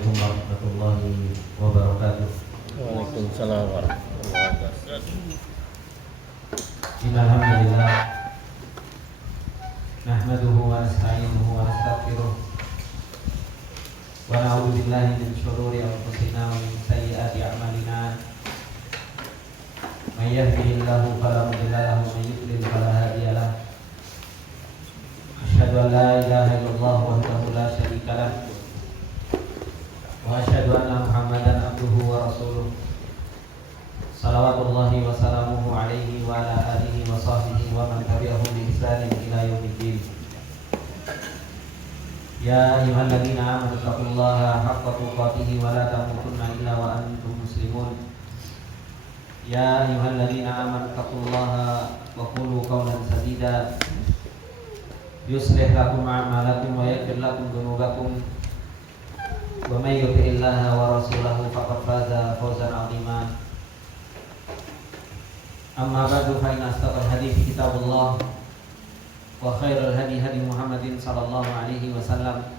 Assalamualaikum warahmatullahi wabarakatuh. Waalaikumsalam warahmatullahi wabarakatuh. Alhamdulillah nahmaduhu wa nasta'inuhu wa nastaghfiruh wa na'udzu billahi min shururi anfusina wa min sayyiati a'malina. May yahdihillahu fala mudilla lahu wa may yudlil fala hadiya lahu. Asyhadu an la ilaha illallah wahdahu la syarika lah wa asyhadu anna Muhammadan abduhu wa rasuluh. Salawatullahi wa salamuhu alaihi wa ala alihi wa sahbihi wa man tabi'ahum bi ihsanin ila yaumiddin. Ya ayyuhalladzina amanu taqullaha haqqa tuqatih wa la tamutunna illa wa antum muslimun. Ya ayyuhalladzina amanu taqullaha wa qulu qawlan sadida yuslih lakum a'malakum wa yaghfir lakum dhunubakum. Wa may yuti'illaha wa rasulahu faqad faza fawzan 'azima. Amma ba'du fa inna asdaqal hadiits kitabullah wa khairal hadi hadi Muhammadin sallallahu alaihi wasallam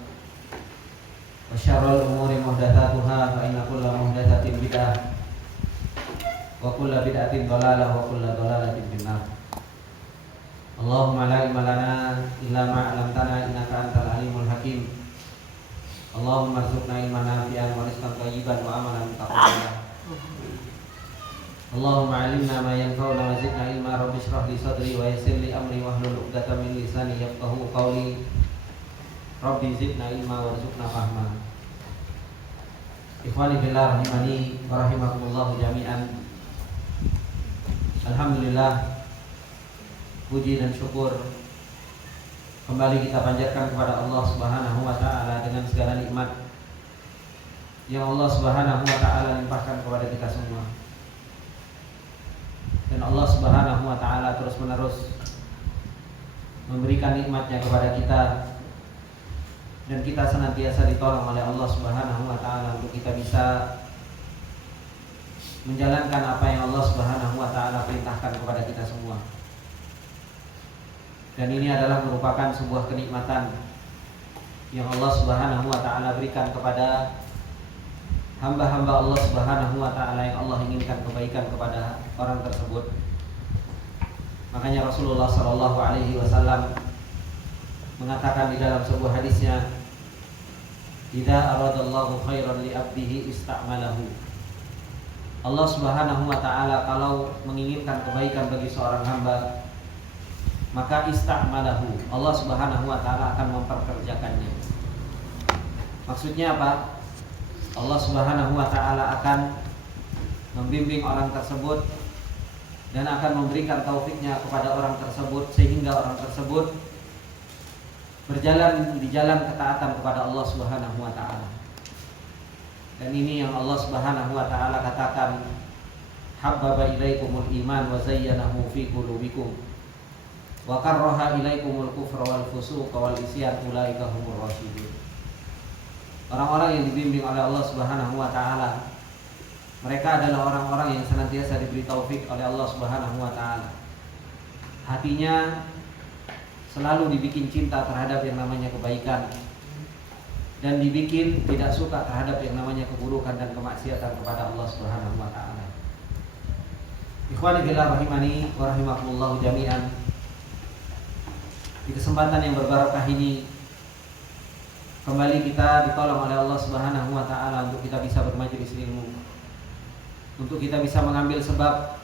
wa syarrul umuri muhdatsatuha fa inna kulla muhdatsatin bid'ah wa kulla bid'atin dhalalah wa kulla dhalalatin finnar. Allahumma la ilma lana illa ma 'allamtana innaka antal alimul hakim. Allahumma arzuqna ilman nafi'an wa rizqan thayyiban wa amalan mutaqabbalan. Allahumma 'allimna ma yanfa'una wa zidna ilma. Rabbi shrah li sadri wa yassir li amri wahlul 'uqdatam min lisani yafqahu qawli. Rabbi zidna ilma warzuqna fahma. Ikhwani fillah rahimani wa rahimakumullah jami'an. Alhamdulillah, puji dan syukur kembali kita panjatkan kepada Allah Subhanahu wa taala dengan segala nikmat yang Allah Subhanahu wa taala limpahkan kepada kita semua. Dan Allah Subhanahu wa taala terus-menerus memberikan nikmatnya kepada kita, dan kita senantiasa ditolong oleh Allah Subhanahu wa taala untuk kita bisa menjalankan apa yang Allah Subhanahu wa taala perintahkan kepada kita semua. Dan ini adalah merupakan sebuah kenikmatan yang Allah Subhanahu wa taala berikan kepada hamba-hamba Allah Subhanahu wa taala yang Allah inginkan kebaikan kepada orang tersebut. Makanya Rasulullah sallallahu alaihi wasallam mengatakan di dalam sebuah hadisnya, "Idza aradallahu khairan li 'abdihi ista'malahu." Allah Subhanahu wa taala kalau menginginkan kebaikan bagi seorang hamba, maka ista'malahu, Allah Subhanahu wa taala akan memperkerjakannya. Maksudnya apa? Allah Subhanahu wa taala akan membimbing orang tersebut dan akan memberikan taufiknya kepada orang tersebut sehingga orang tersebut berjalan di jalan ketaatan kepada Allah Subhanahu wa taala. Dan ini yang Allah Subhanahu wa taala katakan, habbaba ilaikumul iman wa zayyanahu fi qulubikum wa karraha ilaikumul kufra wal fusuqa wal isyan ulaika humur rasyidun. Orang-orang yang dibimbing oleh Allah Subhanahu wa taala, mereka adalah orang-orang yang senantiasa diberi taufik oleh Allah Subhanahu wa taala. Hatinya selalu dibikin cinta terhadap yang namanya kebaikan, dan dibikin tidak suka terhadap yang namanya keburukan dan kemaksiatan kepada Allah Subhanahu wa taala. Ikhwani fillah rahimani wa rahimakumullah jami'an. Di kesempatan yang berbarakah ini, kembali kita ditolong oleh Allah Subhanahu wa taala untuk kita bisa bermajelis ilmu, untuk kita bisa mengambil sebab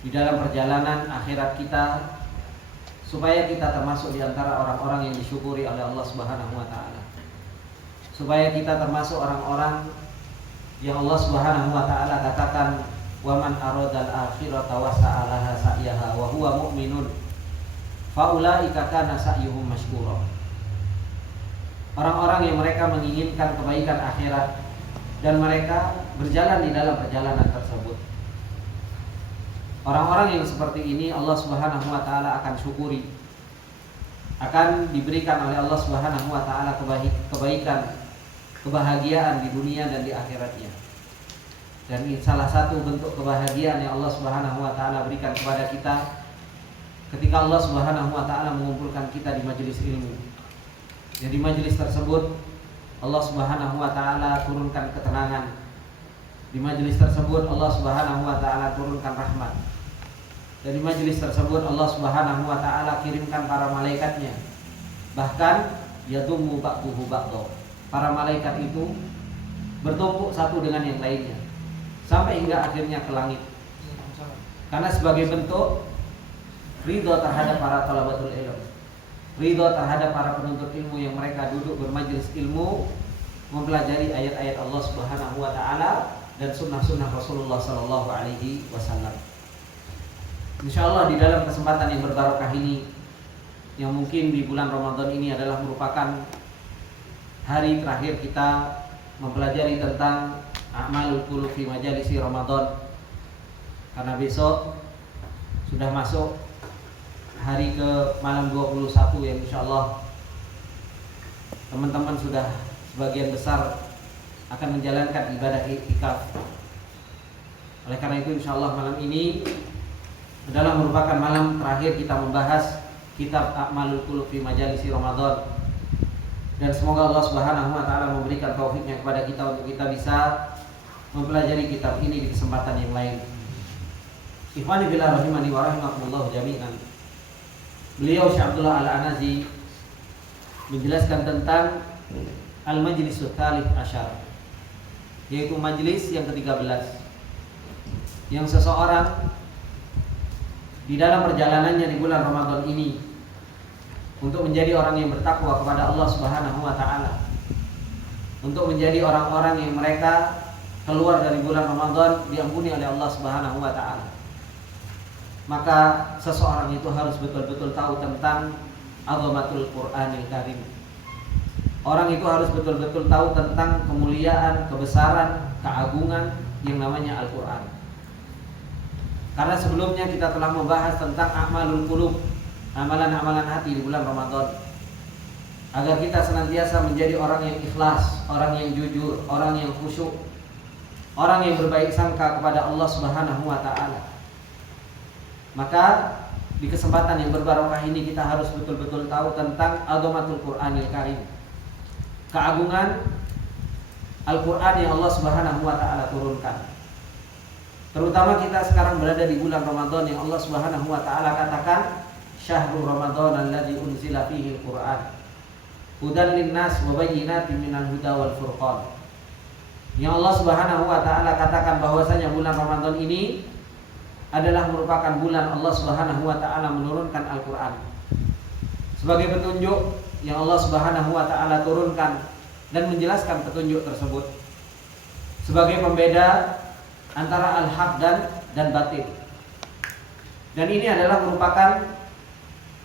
di dalam perjalanan akhirat kita, supaya kita termasuk di antara orang-orang yang disyukuri oleh Allah Subhanahu wa taala, supaya kita termasuk orang-orang yang Allah Subhanahu wa taala katakan, wa man aradal akhirata wa sa'alaha sa'yaha wa huwa mu'minun faulaika kana sa'yuhum mashkura. Orang-orang yang mereka menginginkan kebaikan akhirat dan mereka berjalan di dalam perjalanan tersebut, orang-orang yang seperti ini Allah Subhanahu wa taala akan syukuri, akan diberikan oleh Allah Subhanahu wa taala kebaikan, kebahagiaan di dunia dan di akhiratnya. Dan ini salah satu bentuk kebahagiaan yang Allah Subhanahu wa taala berikan kepada kita ketika Allah Subhanahu wa taala mengumpulkan kita di majelis ilmu. Dan di majelis tersebut Allah Subhanahu wa taala turunkan ketenangan. Di majelis tersebut Allah Subhanahu wa taala turunkan rahmat. Dan di majelis tersebut Allah Subhanahu wa taala kirimkan para malaikatnya. Bahkan yadummu ba'duhu ba'dha. Para malaikat itu bertumpuk satu dengan yang lainnya sampai hingga akhirnya ke langit. Karena sebagai bentuk ridho terhadap para talabatul ilm, ridho terhadap para penuntut ilmu yang mereka duduk bermajelis ilmu, mempelajari ayat-ayat Allah Subhanahu wa taala dan sunnah-sunnah Rasulullah sallallahu alaihi wasallam. Insyaallah di dalam kesempatan yang berbarokah ini, yang mungkin di bulan Ramadan ini adalah merupakan hari terakhir kita mempelajari tentang a'malul qulub fi majalisi Ramadan. Karena besok sudah masuk hari ke malam 21 yang insyaallah teman-teman sudah sebagian besar akan menjalankan ibadah i'tikaf. Oleh karena itu insyaallah malam ini adalah merupakan malam terakhir kita membahas kitab A'malul Qulub fi Majalisi Ramadan. Dan semoga Allah Subhanahu wa taala memberikan taufiknya kepada kita untuk kita bisa mempelajari kitab ini di kesempatan yang lain. Ikhwani fillah rahimani wa rahimakumullah jami'an. Beliau Syekh Abdullah Al-Anazi menjelaskan tentang Al-Majlis Tsalits Asyar, yaitu majlis yang ke-13 yang seseorang di dalam perjalanannya di bulan Ramadan ini untuk menjadi orang yang bertakwa kepada Allah Subhanahu wa taala, untuk menjadi orang-orang yang mereka keluar dari bulan Ramadan diampuni oleh Allah Subhanahu wa taala. Maka seseorang itu harus betul-betul tahu tentang azamatul Qur'anil Karim. Orang itu harus betul-betul tahu tentang kemuliaan, kebesaran, keagungan yang namanya Al-Qur'an. Karena sebelumnya kita telah membahas tentang a'malul qulub, amalan-amalan hati di bulan Ramadan. Agar kita senantiasa menjadi orang yang ikhlas, orang yang jujur, orang yang khusyuk, orang yang berbaik sangka kepada Allah Subhanahu wa taala. Maka di kesempatan yang berbarokah ini kita harus betul-betul tahu tentang azamatul Qur'anil Karim, keagungan Al-Qur'an yang Allah Subhanahu wa taala turunkan. Terutama kita sekarang berada di bulan Ramadan yang Allah Subhanahu wa taala katakan syahrul Ramadan alladzi unzila fihi al-Qur'an hudan linnas wa bayyinatin minal huda wal furqan. Yang Allah Subhanahu wa taala katakan bahwasanya bulan Ramadan ini adalah merupakan bulan Allah Subhanahu wa taala menurunkan Al-Qur'an sebagai petunjuk yang Allah Subhanahu wa taala turunkan dan menjelaskan petunjuk tersebut sebagai pembeda antara al-haq dan batil. Dan ini adalah merupakan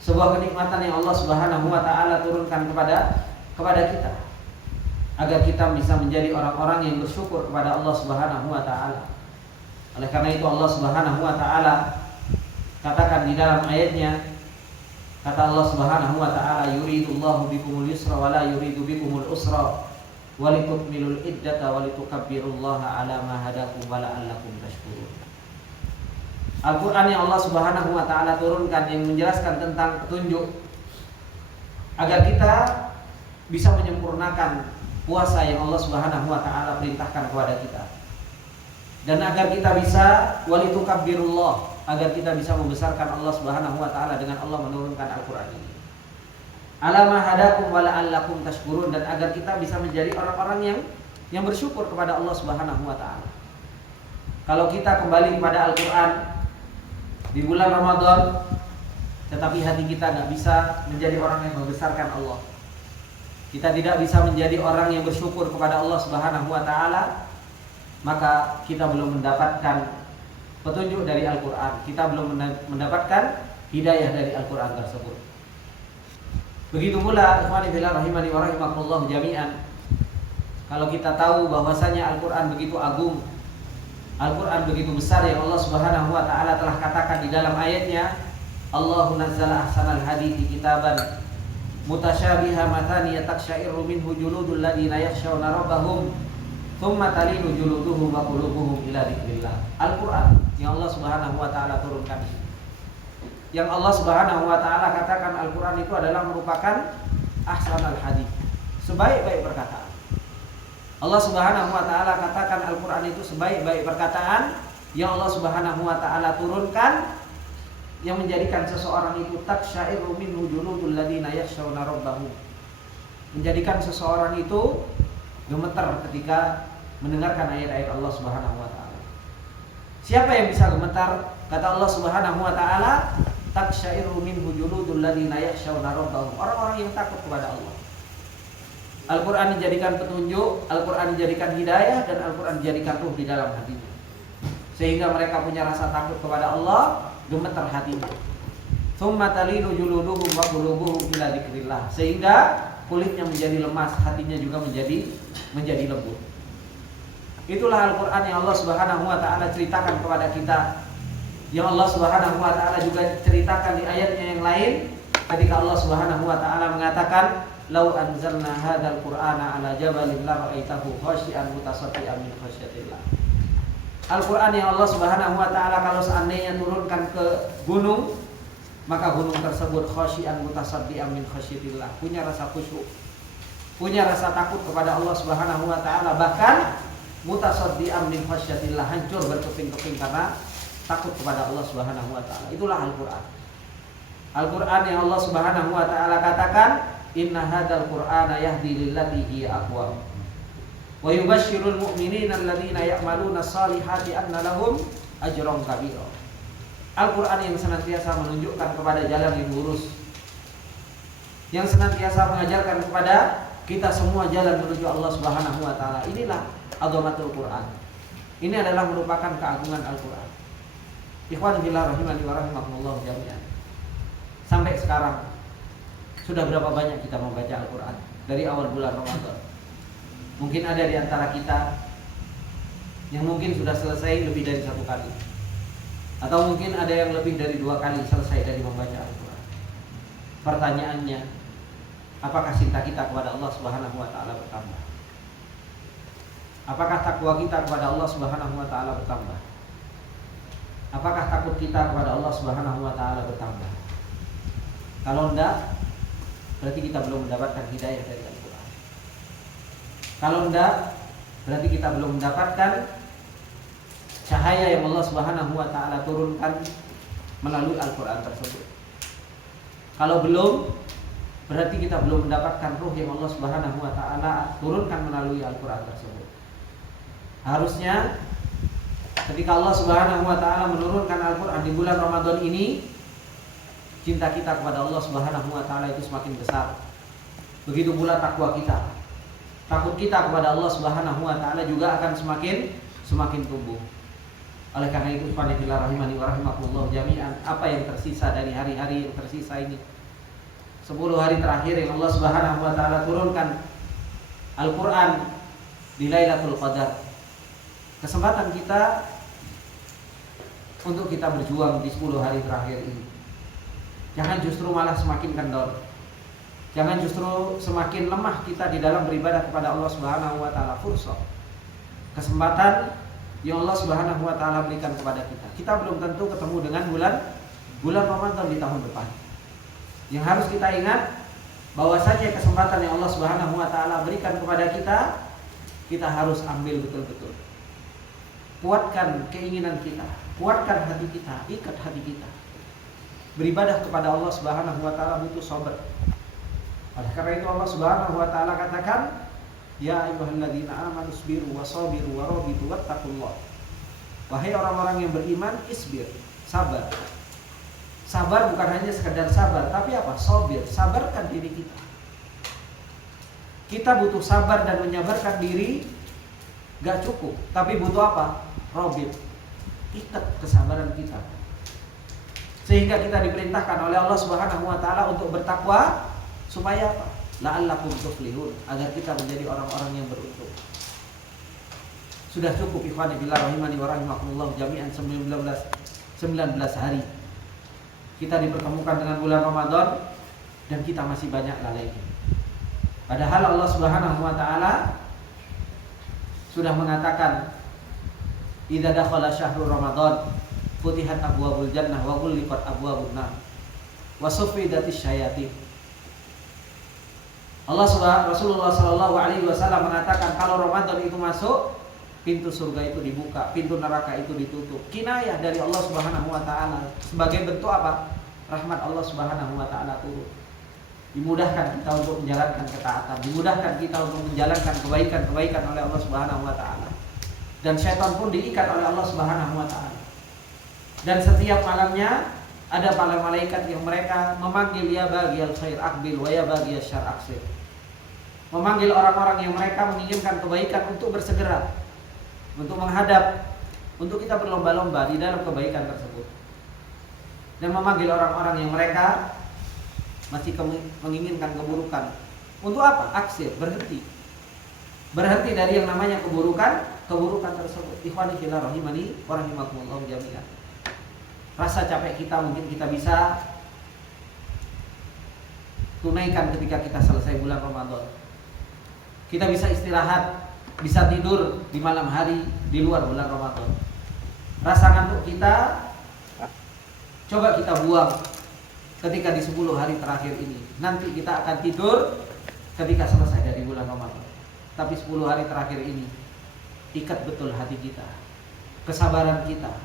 sebuah kenikmatan yang Allah Subhanahu wa taala turunkan kepada kita agar kita bisa menjadi orang-orang yang bersyukur kepada Allah Subhanahu wa taala. Oleh karena itu Allah Subhanahu wa taala katakan di dalam ayatnya, kata Allah Subhanahu wa taala, yuridullahu bikumul yusra wa la yuridu bikumul usra walitukmilul iddata walitukabbirullaha ala ma hadakum wa la'allakum tashkurun. Al-Qur'an yang Allah Subhanahu wa taala turunkan yang menjelaskan tentang petunjuk agar kita bisa menyempurnakan puasa yang Allah Subhanahu wa taala perintahkan kepada kita. Dan agar kita bisa walitukabbirullah, agar kita bisa membesarkan Allah Subhanahu wa taala dengan Allah menurunkan Al-Qur'an ini. Alama hadakum wa la'allakum tashkurun, dan agar kita bisa menjadi orang-orang yang bersyukur kepada Allah Subhanahu wa taala. Kalau kita kembali kepada Al-Qur'an di bulan Ramadan tetapi hati kita enggak bisa menjadi orang yang membesarkan Allah, kita tidak bisa menjadi orang yang bersyukur kepada Allah Subhanahu wa taala, maka kita belum mendapatkan petunjuk dari Al-Qur'an, kita belum mendapatkan hidayah dari Al-Qur'an tersebut. Begitu pula ikhwani fillah rahimani wa rahimakumullah jami'an, kalau kita tahu bahwasanya Al-Qur'an begitu agung, Al-Qur'an begitu besar yang Allah Subhanahu wa taala telah katakan di dalam ayatnya, Allahu nazzala ahsanal hadithi kitaban mutasyabiha matani yataksya'iru minhu juludul ladina yakhshawna rabbahum thumma talinu juluduhum wa qulubuhum ila dzikrillah. Al-Qur'an yang Allah Subhanahu wa taala turunkan, yang Allah Subhanahu wa taala katakan Al-Qur'an itu adalah merupakan ahsanul hadits, sebaik-baik perkataan. Allah Subhanahu wa taala katakan Al-Qur'an itu sebaik-baik perkataan yang Allah Subhanahu wa taala turunkan, yang menjadikan seseorang itu taksya'iru minhu juludul ladina yakhshawna rabbahum. Menjadikan seseorang itu gemetar ketika mendengarkan ayat-ayat Allah Subhanahu wa taala. Siapa yang bisa gemetar? Kata Allah Subhanahu wa taala, taksya'iru minhu juludul ladina yakhshawna rabbahum. Orang-orang yang takut kepada Allah. Al-Qur'an dijadikan petunjuk, Al-Qur'an dijadikan hidayah, dan Al-Qur'an dijadikan ruh di dalam hatinya. Sehingga mereka punya rasa takut kepada Allah, gemetar hatinya. Tsumma talinu juluduhum wa qulubuhum ila dzikrillah. Sehingga kulitnya menjadi lemas, hatinya juga menjadi lembut. Itulah Al-Qur'an yang Allah Subhanahu wa taala ceritakan kepada kita. Yang Allah Subhanahu wa taala juga ceritakan di ayatnya yang lain ketika Allah Subhanahu wa taala mengatakan, "Lau anzalna hadzal Qur'ana 'ala jabalin la ra'aitahu khashi'an mutasaddian min khasyatillah." Al-Qur'an yang Allah Subhanahu wa taala kalau seandainya turunkan ke gunung, maka gunung tersebut khashi'an mutasaddian min khasyatillah, punya rasa khusyuk, punya rasa takut kepada Allah Subhanahu wa taala, bahkan mutasaddian min khasyatillah, hancur berkeping-keping karena takut kepada Allah Subhanahu wa taala. Itulah Al-Qur'an. Al-Qur'an yang Allah Subhanahu wa taala katakan, "Inna hadzal Qur'ana yahdi lillati hiya aqwam wa yubashshirul mu'minina alladziina ya'maluna shalihati anna lahum ajran kabira." Al-Qur'an yang senantiasa menunjukkan kepada jalan yang lurus, yang senantiasa mengajarkan kepada kita semua jalan menuju Allah Subhanahu wa taala. Inilah azamatul Qur'an. Ini adalah merupakan keagungan Al-Qur'an. Ikhwan fillah rahimani wa rahimakumullah jami'an. Sampai sekarang sudah berapa banyak kita membaca Al-Quran dari awal bulan Ramadan? Mungkin ada di antara kita yang mungkin sudah selesai lebih dari 1 kali, atau mungkin ada yang lebih dari 2 kali selesai dari membaca Al-Quran. Pertanyaannya, apakah cinta kita kepada Allah Subhanahu wa taala bertambah? Apakah takwa kita kepada Allah Subhanahu wa taala bertambah? Apakah takut kita kepada Allah Subhanahu wa taala bertambah? Kalau enggak, berarti kita belum mendapatkan hidayah dari Al-Quran. Kalau enggak, berarti kita belum mendapatkan cahaya yang Allah Subhanahu wa taala turunkan melalui Al-Quran tersebut. Kalau belum, berarti kita belum mendapatkan ruh yang Allah Subhanahu wa taala turunkan melalui Al-Quran tersebut. Harusnya ketika Allah Subhanahu wa taala menurunkan Al-Quran di bulan Ramadan ini, cinta kita kepada Allah Subhanahu wa taala itu semakin besar. Begitu pula takwa kita. Takut kita kepada Allah Subhanahu wa taala juga akan semakin tumbuh. Oleh karena itu, qanifillah rahimani wa rahimakumullah jami'an, apa yang tersisa dari hari-hari yang tersisa ini, 10 hari terakhir yang Allah Subhanahu wa taala turunkan Al-Qur'an di Lailatul Qadar. Kesempatan kita untuk kita berjuang di 10 hari terakhir ini. Jangan justru malah semakin kendor. Jangan justru semakin lemah kita di dalam beribadah kepada Allah Subhanahu wa taala. Fursah, kesempatan yang Allah Subhanahu wa taala berikan kepada kita. Kita belum tentu ketemu dengan bulan Ramadan di tahun depan. Yang harus kita ingat bahwasanya kesempatan yang Allah Subhanahu wa taala berikan kepada kita harus ambil betul-betul. Kuatkan keinginan kita, kuatkan hati kita, ikat hati kita. Beribadah kepada Allah Subhanahu wa taala butuh sabar. Oleh karena itu Allah Subhanahu wa taala katakan, "Ya ayyuhalladzina amanu isbiru wasabiru warabitu wattaqullah." Wahai orang-orang yang beriman, isbir, sabar. Sabar bukan hanya sekedar sabar, tapi apa? Sabir, sabarkan diri kita. Kita butuh sabar dan menyabarkan diri gak cukup, tapi butuh apa? Robit, ikat kesabaran kita. Sehingga kita diperintahkan oleh Allah Subhanahu wa taala untuk bertakwa supaya apa? La'allakum tuflihun, agar kita menjadi orang-orang yang beruntung. Sudah cukup ikhwan fillah rahimani wa rahimakumullah jami'an 19 hari kita dipertemukan dengan bulan Ramadan dan kita masih banyak lalainya. Padahal Allah Subhanahu wa taala sudah mengatakan, "Idza dakhala syahrul Ramadan futihat abwabul jannah wa ghulliqat abwabun nar wa suffidatis syayatin." Rasulullah Shallallahu Alaihi Wasallam mengatakan kalau Ramadan itu masuk, pintu surga itu dibuka, pintu neraka itu ditutup. Kinayah dari Allah Subhanahu Wa Taala sebagai bentuk apa? Rahmat Allah Subhanahu Wa Taala turun. Dimudahkan kita untuk menjalankan ketaatan, dimudahkan kita untuk menjalankan kebaikan-kebaikan oleh Allah Subhanahu Wa Taala. Dan syaitan pun diikat oleh Allah Subhanahu Wa Taala. Dan setiap malamnya ada para malaikat yang mereka memanggil ya baghiyal khair aqbil wa ya baghiyal syarr aqsir. Memanggil orang-orang yang mereka menginginkan kebaikan untuk bersegera, untuk menghadap, untuk kita berlomba-lomba di dalam kebaikan tersebut. Dan memanggil orang-orang yang mereka masih menginginkan keburukan. Untuk apa? Aksir, berhenti. Berhenti dari yang namanya keburukan tersebut. Ikhwani fillah rahimani wa rahimakumullah jami'an. Rasa capek kita mungkin kita bisa tunaikan ketika kita selesai bulan Ramadan. Kita bisa istirahat, bisa tidur di malam hari di luar bulan Ramadan. Rasa ngantuk kita coba kita buang ketika di 10 hari terakhir ini. Nanti kita akan tidur ketika selesai dari bulan Ramadan. Tapi 10 hari terakhir ini ikat betul hati kita, kesabaran kita,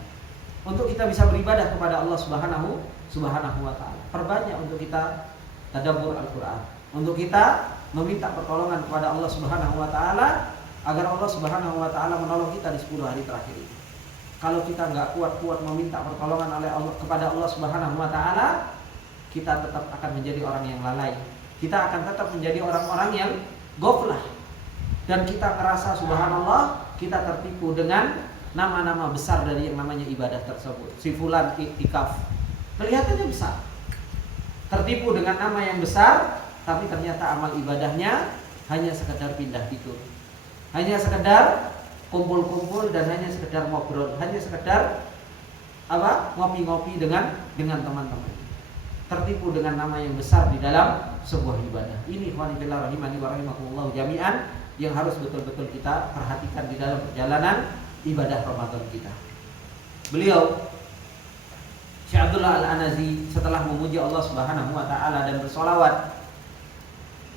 untuk kita bisa beribadah kepada Allah Subhanahu Wa Taala. Perbanyak untuk kita tadabbur Al-Qur'an, untuk kita meminta pertolongan kepada Allah Subhanahu Wa Taala agar Allah Subhanahu Wa Taala menolong kita di 10 hari terakhir ini. Kalau kita nggak kuat-kuat meminta pertolongan oleh Allah kepada Allah Subhanahu Wa Taala, kita tetap akan menjadi orang yang lalai. Kita akan tetap menjadi orang-orang yang ghaflah. Dan kita merasa subhanallah, kita tertipu dengan nama-nama besar dari yang namanya ibadah tersebut. Si fulan iktikaf, kelihatannya besar. Tertipu dengan nama yang besar, tapi ternyata amal ibadahnya hanya sekedar pindah tidur, hanya sekedar kumpul-kumpul dan hanya sekedar ngobrol, hanya sekedar ngopi-ngopi dengan teman-teman. Tertipu dengan nama yang besar di dalam sebuah ibadah. Ini ikhwani fillah rahimani wa rahimakumullah jami'an yang harus betul-betul kita perhatikan di dalam perjalanan ibadah Ramadan kita. Beliau Syekh Abdullah Al-Anazi setelah memuji Allah Subhanahu Wa Taala dan bersolawat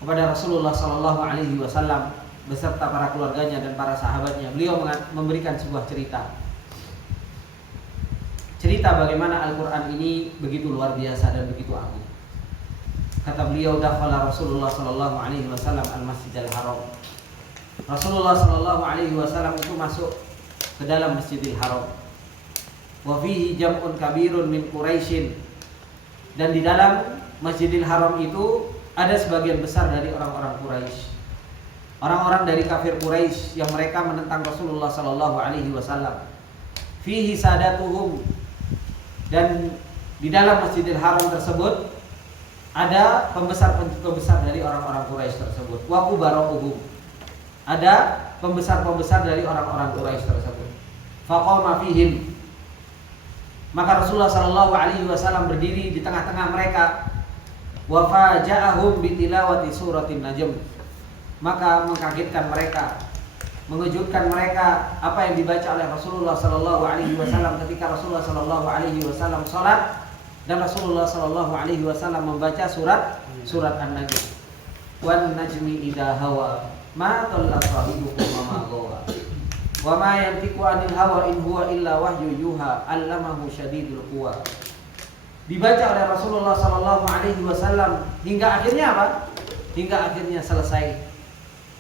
kepada Rasulullah Sallallahu Alaihi Wasallam beserta para keluarganya dan para sahabatnya, beliau memberikan sebuah cerita bagaimana Al-Quran ini begitu luar biasa dan begitu agung. Kata beliau, dakhala Rasulullah Sallallahu Alaihi Wasallam al-Masjidil Haram. Rasulullah Sallallahu Alaihi Wasallam itu masuk ke dalam Masjidil Haram. Wa fihi jam'un kabirun min Quraisyin. Dan di dalam Masjidil Haram itu ada sebagian besar dari orang-orang Quraisy, orang-orang dari kafir Quraisy yang mereka menentang Rasulullah Sallallahu Alaihi Wasallam. Fihi sadatuhum, dan di dalam Masjidil Haram tersebut ada pembesar dari orang-orang Quraisy tersebut. Wa kubara'uhum, ada pembesar dari orang-orang Quraisy tersebut. Faqama fihim, maka Rasulullah Sallallahu Alaihi Wasallam berdiri di tengah-tengah mereka. Wa faja'ahum bitilawati suratin Najm, maka mengkagetkan mereka, mengejutkan mereka apa yang dibaca oleh Rasulullah Sallallahu Alaihi Wasallam ketika Rasulullah Sallallahu Alaihi Wasallam salat dan Rasulullah Sallallahu Alaihi Wasallam membaca surat An-Najm. Wan najmi idza hawa ma dhalla sahibukum wa ma ghawa wa ma yantiqu 'anil hawa in huwa illa wahyu yuha 'allamahu syadidul quwa. Dibaca oleh Rasulullah Sallallahu Alaihi Wasallam hingga akhirnya apa? Hingga akhirnya selesai.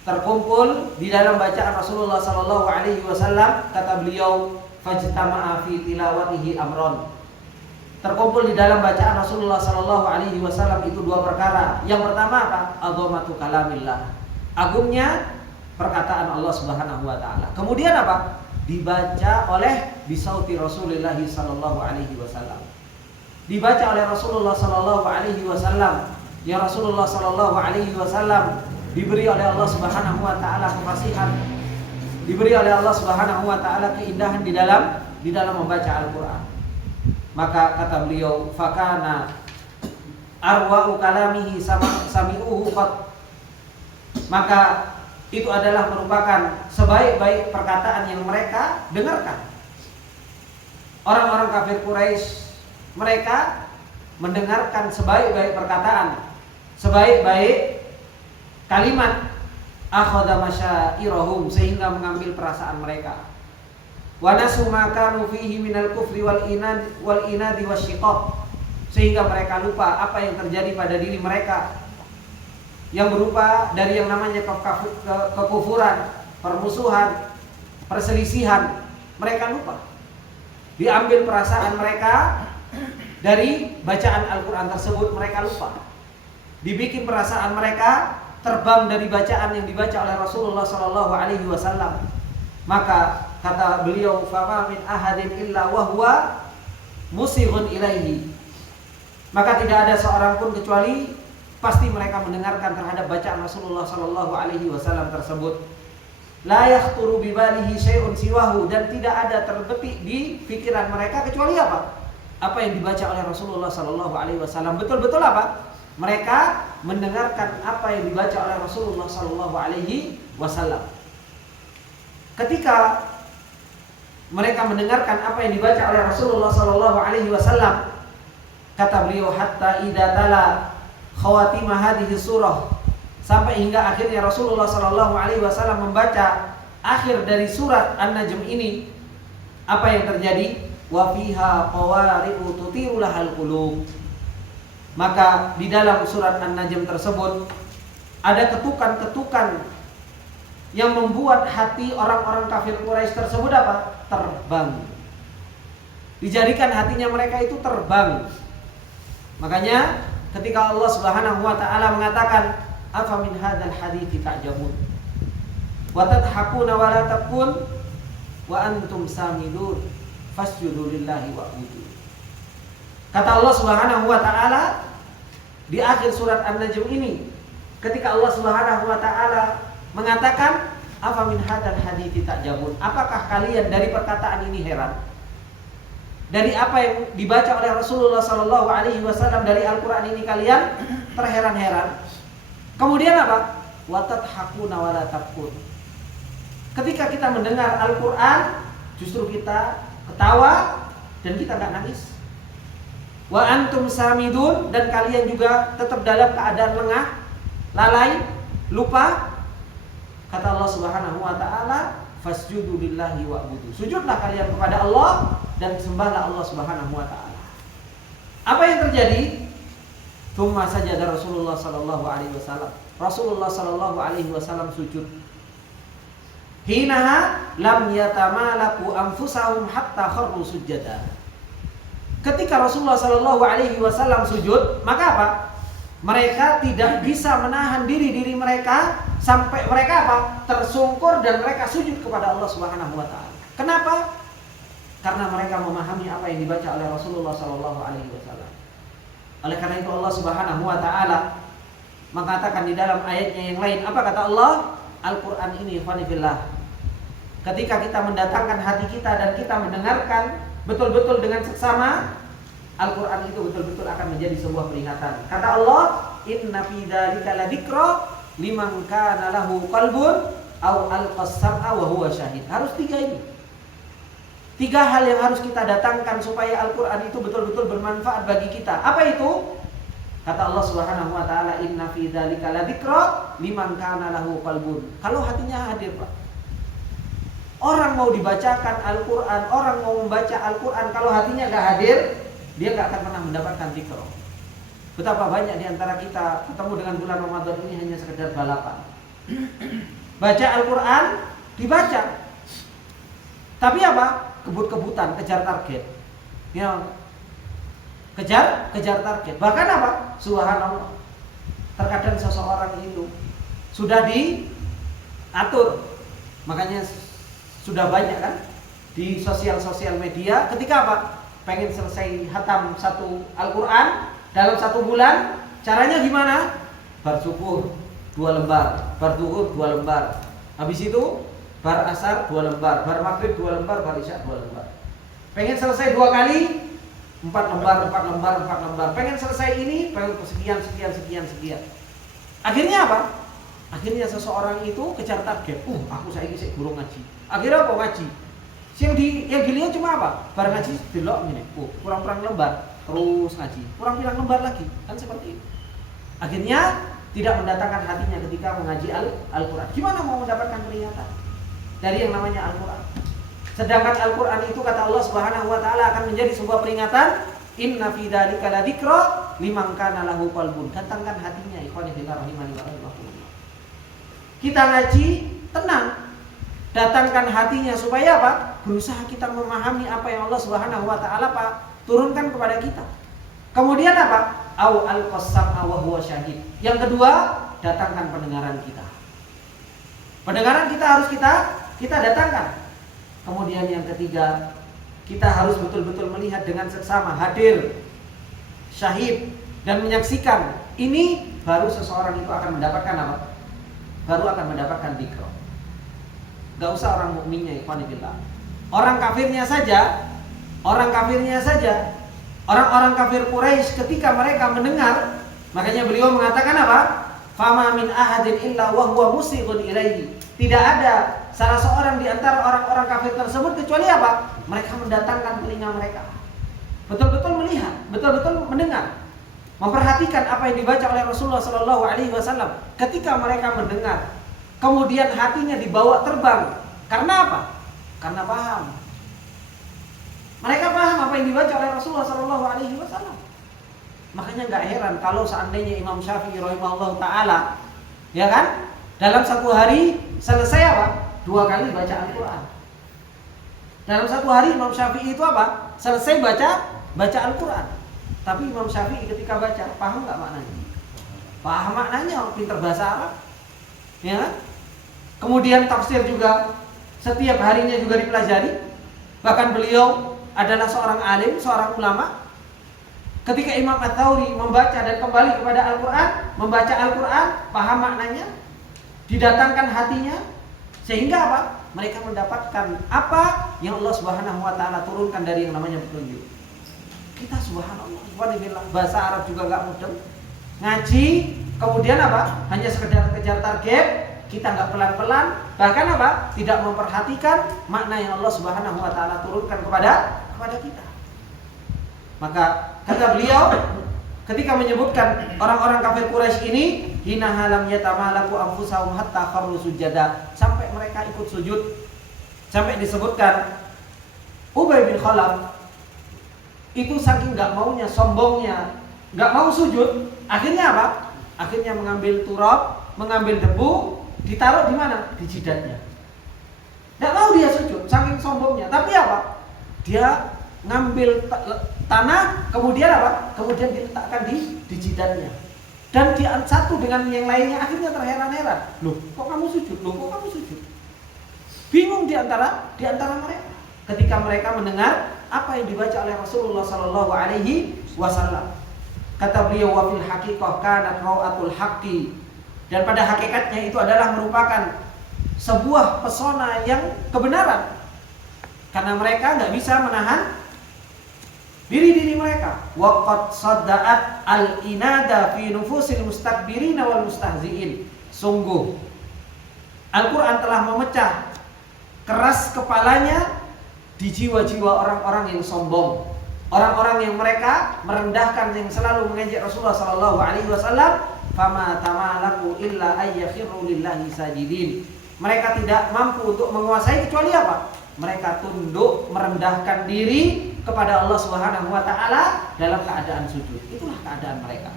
Terkumpul di dalam bacaan Rasulullah Sallallahu Alaihi Wasallam, kata beliau, fajtama'a fi tilawatihi amron. Terkumpul di dalam bacaan Rasulullah Sallallahu Alaihi Wasallam itu dua perkara. Yang pertama apa? Azamatu kalamillah, agungnya perkataan Allah Subhanahu Wa Taala. Kemudian apa? Dibaca oleh bisauti Rasulullah Sallallahu Alaihi Wasallam. Dibaca oleh Rasulullah Sallallahu Alaihi Wasallam. Ya Rasulullah Sallallahu Alaihi Wasallam diberi oleh Allah Subhanahu Wa Taala kefasihan, diberi oleh Allah Subhanahu Wa Taala keindahan di dalam membaca Al-Quran. Maka kata beliau, fakana arwa'u kalamihi sami'uhu qat, maka itu adalah merupakan sebaik-baik perkataan yang mereka dengarkan. Orang-orang kafir Quraisy, mereka mendengarkan sebaik-baik perkataan, sebaik-baik kalimat akhadha masyairahum, sehingga mengambil perasaan mereka. Wa nasu ma kanu fihi minal kufri wal inadi wasyiqaq, sehingga mereka lupa apa yang terjadi pada diri mereka yang berupa dari yang namanya kekufuran, permusuhan, perselisihan. Mereka lupa. Diambil perasaan mereka dari bacaan Al-Quran tersebut, mereka lupa. Dibikin perasaan mereka terbang dari bacaan yang dibaca oleh Rasulullah SAW. Maka kata beliau, fama min ahadin illa wahwa musighun ilaihi, maka tidak ada seorang pun kecuali pasti mereka mendengarkan terhadap bacaan Rasulullah SAW tersebut. La yakhturu bibalihi syai'un siwahu, dan tidak ada terbetik di pikiran mereka kecuali apa? Apa yang dibaca oleh Rasulullah SAW. Betul-betul apa? Mereka mendengarkan apa yang dibaca oleh Rasulullah SAW. Ketika mereka mendengarkan apa yang dibaca oleh Rasulullah SAW, kata beliau, hatta idza tala khawatimah hadhihi surah, sampai hingga akhirnya Rasulullah SAW membaca akhir dari surat An-Najm ini, apa yang terjadi? Wa fiha qawari'u tutiru lahal qulub, maka di dalam surat An-Najm tersebut ada ketukan-ketukan yang membuat hati orang-orang kafir Quraisy tersebut apa? Terbang. Dijadikan hatinya mereka itu terbang. Makanya ketika Allah Subhanahu wa taala mengatakan, afa min hadzal hadithi ta'jabun wa tadhakuna wa la tabkun wa antum samidun fasjudu lillahi wa'budu. Kata Allah Subhanahu wa taala di akhir surat An-Najm ini, ketika Allah Subhanahu wa taala mengatakan, afa min hadzal hadithi ta'jabun, apakah kalian dari perkataan ini heran? Dari apa yang dibaca oleh Rasulullah SAW dari Al-Quran ini kalian terheran-heran? Kemudian apa? Wa tadhakuna wa la tabkun. Ketika kita mendengar Al-Quran, justru kita ketawa dan kita nggak nangis. Wa antum samidun, dan kalian juga tetap dalam keadaan lengah, lalai, lupa. Kata Allah Subhanahu wa taala, fasjudu lillahi wa'budu. Sujudlah kalian kepada Allah dan sembahlah Allah Subhanahu wa taala. Apa yang terjadi? Tsumma sajada Rasulullah sallallahu alaihi wasallam. Rasulullah sallallahu alaihi wasallam sujud. Hinaha lam yatamalaku anfusahum hatta kharru sujada. Ketika Rasulullah sallallahu alaihi wasallam sujud, maka apa? Mereka tidak bisa menahan diri mereka sampai mereka apa? Tersungkur dan mereka sujud kepada Allah Subhanahu wa taala. Kenapa? Karena mereka memahami apa yang dibaca oleh Rasulullah sallallahu alaihi wasallam. Oleh karena itu Allah Subhanahu wa taala mengatakan di dalam ayatnya yang lain, apa kata Allah? Al-Qur'an ini ikhwanifillah, ketika kita mendatangkan hati kita dan kita mendengarkan betul-betul dengan seksama, Al-Quran itu betul-betul akan menjadi sebuah peringatan. Kata Allah, inna fi dzalika ladzikra liman kana lahu qalbun aw alqas sam'a wa huwa syahid. Harus tiga ini. Tiga hal yang harus kita datangkan supaya Al-Quran itu betul-betul bermanfaat bagi kita. Apa itu? Kata Allah Subhanahu wa taala, inna fi dzalika ladzikra liman kana lahu qalbun. Kalau hatinya hadir, Pak. Orang mau dibacakan Al-Quran, orang mau membaca Al-Quran, kalau hatinya enggak hadir, dia nggak akan pernah mendapatkan dzikr. Betapa banyak di antara kita ketemu dengan bulan Ramadan ini hanya sekedar balapan. Baca Al-Quran, dibaca, tapi apa? Kebut-kebutan, kejar target. Ya, kejar target. Bahkan apa? Subhanallah. Terkadang seseorang itu sudah diatur, makanya sudah banyak kan di sosial media. Ketika apa? Pengen selesai hatam satu Al-Quran dalam 1 bulan, caranya gimana? Bar subuh 2 lembar, bar zuhur 2 lembar, habis itu bar asar 2 lembar, bar maghrib 2 lembar, bar isya 2 lembar. Pengen selesai 2 kali 4 lembar. Pengen selesai ini, pengen sekian. Akhirnya apa? Akhirnya seseorang itu kejar target. Aku saya guru ngaji. Akhirnya apa ngaji? Yang dilihat cuma apa? Barang ngaji delok ngene. Kurang lembar, terus ngaji. Kurang lembar lagi. Kan seperti itu. Akhirnya tidak mendatangkan hatinya ketika mengaji Al-Quran. Gimana mau mendapatkan peringatan dari yang namanya Al-Quran? Sedangkan Al-Quran itu kata Allah Subhanahu wa taala akan menjadi sebuah peringatan. Inna fi dzalika ladzikra liman kana lahu qalbun. Datangkan hatinya, ikhwani fillah rahimani wa rahimakumullah. Kita ngaji tenang. Datangkan hatinya supaya apa? Berusaha kita memahami apa yang Allah Subhanahu wa taala turunkan kepada kita. Kemudian apa? Au al-qasam wa huwa syahid. Yang kedua, datangkan pendengaran kita. Pendengaran kita harus kita datangkan. Kemudian yang ketiga, kita harus betul-betul melihat dengan seksama, hadir, syahid dan menyaksikan. Ini baru seseorang itu akan mendapatkan apa? Baru akan mendapatkan dzikr. Gak usah orang mukminnya, ikhwan fillah. Orang kafirnya saja, orang-orang kafir Quraisy ketika mereka mendengar, makanya beliau mengatakan apa? Fama min ahadin illa wa huwa musighun ilaihi. Tidak ada salah seorang di antara orang-orang kafir tersebut kecuali apa? Mereka mendatangkan telinga mereka. Betul-betul melihat, betul-betul mendengar. Memperhatikan apa yang dibaca oleh Rasulullah sallallahu alaihi wasallam. Ketika mereka mendengar, kemudian hatinya dibawa terbang. Karena apa? Karena paham. Mereka paham apa yang dibaca oleh Rasulullah sallallahu alaihi wasallam. Makanya enggak heran kalau seandainya Imam Syafi'i rahimahullah taala, ya kan? Dalam satu hari selesai apa? 2 kali baca Al-Quran. Dalam satu hari Imam Syafi'i itu apa? Selesai baca Al-Quran. Tapi Imam Syafi'i ketika baca, paham nggak maknanya? Paham maknanya, pintar bahasa Arab, ya kan? Kemudian tafsir juga setiap harinya juga dipelajari. Bahkan beliau adalah seorang alim, seorang ulama. Ketika Imam At-Tsauri membaca dan kembali kepada Al-Quran, membaca Al-Quran, paham maknanya, didatangkan hatinya, sehingga apa? Mereka mendapatkan apa yang Allah Subhanahu wa taala turunkan dari yang namanya petunjuk. Kita subhanallah, bahasa Arab juga enggak mudah. Ngaji, kemudian apa? Hanya sekedar kejar target, kita enggak pelan-pelan, bahkan apa? Tidak memperhatikan makna yang Allah Subhanahu wa taala turunkan kepada kita. Maka kata beliau ketika menyebutkan orang-orang kafir Quraisy ini, hina halam yatamalaku anfusahum hatta kharru sujada, sampai mereka ikut sujud. Sampai disebutkan Ubay bin Khalaf itu saking enggak maunya, sombongnya, enggak mau sujud, akhirnya apa? Akhirnya mengambil turab, mengambil debu, ditaruh di mana? Di jidatnya. Enggak mau dia sujud, saking sombongnya. Tapi apa? Dia ngambil tanah, kemudian apa? Kemudian diletakkan di jidatnya. Dan di satu dengan yang lainnya akhirnya terheran-heran. Loh, kok kamu sujud? Bingung di antara mereka. Ketika mereka mendengar apa yang dibaca oleh Rasulullah sallallahu alaihi wasallam. Kata beliau, wa fil haqiqah kanat rawatul haqqi. Dan pada hakikatnya itu adalah merupakan sebuah pesona yang kebenaran. Karena mereka enggak bisa menahan diri mereka. Waqad sadda'at al-inada fi nufusil mustakbirina wal mustahzi'in. Sungguh Al-Quran telah memecah keras kepalanya di jiwa-jiwa orang-orang yang sombong, orang-orang yang mereka merendahkan, yang selalu mengejek Rasulullah sallallahu alaihi wasallam. Fama tamalaku illa ayyakhiru lillahi sajidin. Mereka tidak mampu untuk menguasai kecuali apa? Mereka tunduk merendahkan diri kepada Allah Subhanahu wa taala dalam keadaan sujud. Itulah keadaan mereka.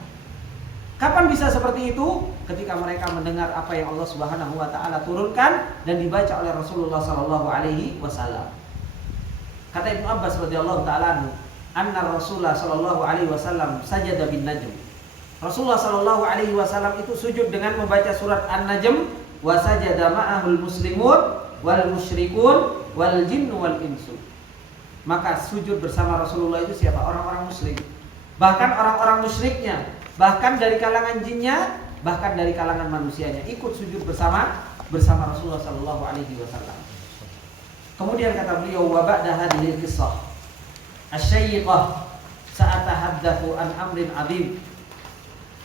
Kapan bisa seperti itu? Ketika mereka mendengar apa yang Allah Subhanahu wa taala turunkan dan dibaca oleh Rasulullah sallallahu alaihi wasallam. Kata Ibnu Abbas radhiyallahu taala anhu, anna Rasulullah sallallahu alaihi wasallam sajada bin najm. Rasulullah sallallahu alaihi wasallam itu sujud dengan membaca surat An-Najm, wa sajada ma'ahul muslimun wal musyrikun wal jinnu wal insu. Maka sujud bersama Rasulullah itu siapa? Orang-orang muslim. Bahkan orang-orang musyriknya, bahkan dari kalangan jinnya, bahkan dari kalangan manusianya ikut sujud bersama Rasulullah sallallahu alaihi wasallam. Kemudian kata beliau, wa ba'da hadhil qissah asy-syayyiqah sa'atahaddatsu an amrin 'adzim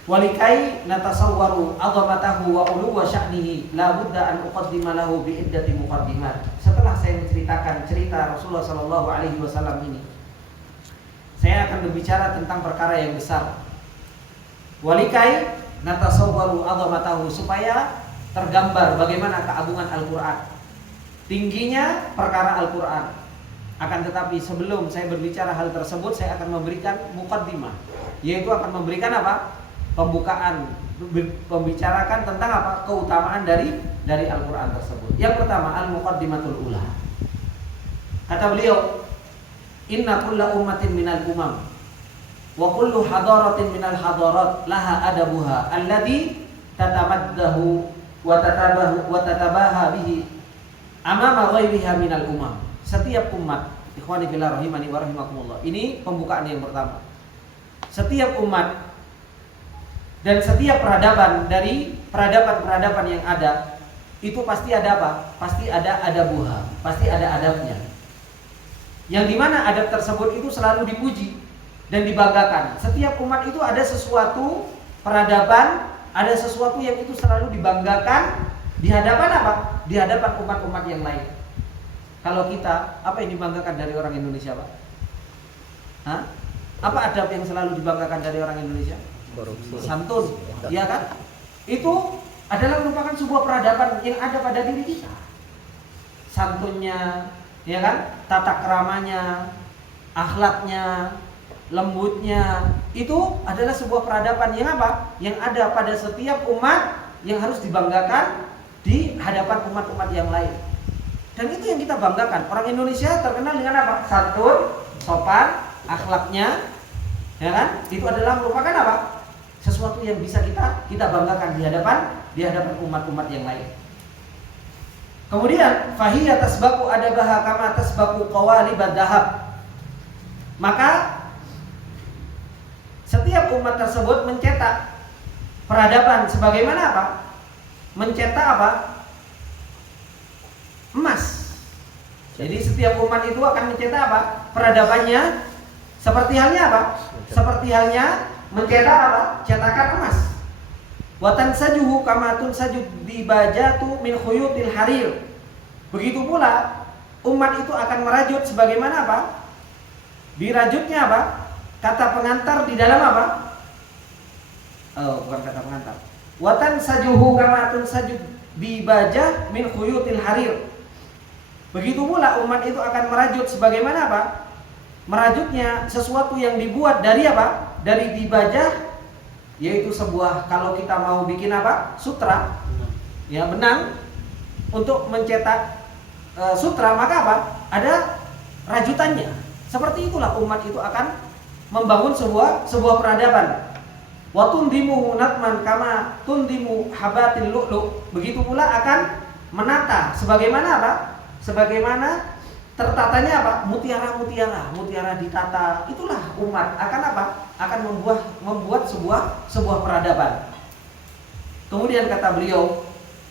walikai natasawwaru 'azamatahu wa uluwa sya'nihi la budda an uqaddima lahu bi iddati muqaddimat. Setelah saya menceritakan cerita Rasulullah sallallahu alaihi wasallam ini, saya akan berbicara tentang perkara yang besar. Walikai, natasawwaru 'azamatahu, supaya tergambar bagaimana keagungan Al-Qur'an. Tingginya perkara Al-Qur'an. Akan tetapi sebelum saya berbicara hal tersebut, saya akan memberikan muqaddimah, yaitu akan memberikan apa? Pembukaan, membicarakan tentang apa? Keutamaan dari Al-Qur'an tersebut. Yang pertama, al-muqaddimatul ula. Kata beliau, inna kulla ummatin minal umam wa kullu hadaratin minal hadarat laha adabuha alladhi tatamaddahu wa tatabaha bihi amama ghairiha minal umam. Setiap umat, ikhwani fillah rahimani wa rahimakumullah. Ini pembukaan yang pertama. Setiap umat dan setiap peradaban dari peradaban-peradaban yang ada, itu pasti ada apa? Pasti ada adabuha, pasti ada adabnya. Yang dimana adab tersebut itu selalu dipuji dan dibanggakan. Setiap umat itu ada sesuatu peradaban, ada sesuatu yang itu selalu dibanggakan di hadapan apa? Di hadapan umat-umat yang lain. Kalau kita, apa yang dibanggakan dari orang Indonesia, Pak? Hah? Apa adab yang selalu dibanggakan dari orang Indonesia? Santun, iya kan? Itu adalah merupakan sebuah peradaban yang ada pada diri kita. Santunnya, ya kan? Tata keramanya, akhlaknya, lembutnya, itu adalah sebuah peradaban yang apa? Yang ada pada setiap umat yang harus dibanggakan di hadapan umat-umat yang lain. Dan itu yang kita banggakan. Orang Indonesia terkenal dengan apa? Santun, sopan, akhlaknya, ya kan? Itu adalah merupakan apa? Sesuatu yang bisa kita banggakan di hadapan umat-umat yang lain. Kemudian fahiya tasbaqu adabaha kama tasbaqu qawalibad dahab. Maka setiap umat tersebut mencetak peradaban sebagaimana apa? Mencetak apa? Emas. Jadi setiap umat itu akan mencetak apa? Peradabannya seperti halnya apa? Seperti halnya mencetak apa? Cetakan emas. Watan sajuhu kamatun sajud dibajatu min khuyutil harir. Begitu pula umat itu akan merajut sebagaimana apa? Dirajutnya apa? Kata pengantar di dalam apa? Oh, bukan kata pengantar. Watan sajuhu kamatun sajud dibajah min khuyutil harir. Begitu pula umat itu akan merajut sebagaimana apa? Merajutnya sesuatu yang dibuat dari apa? Dari dibajah, yaitu sebuah, kalau kita mau bikin apa? Sutra, ya benang. Untuk mencetak sutra, maka apa? Ada rajutannya. Seperti itulah umat itu akan membangun sebuah peradaban. Wa tundimu natman kama tundimu habatil lu'lu. Begitu pula akan menata sebagaimana apa? Sebagaimana tertatanya apa? Mutiara ditata. Itulah umat akan apa? Akan membuat sebuah peradaban. Kemudian kata beliau,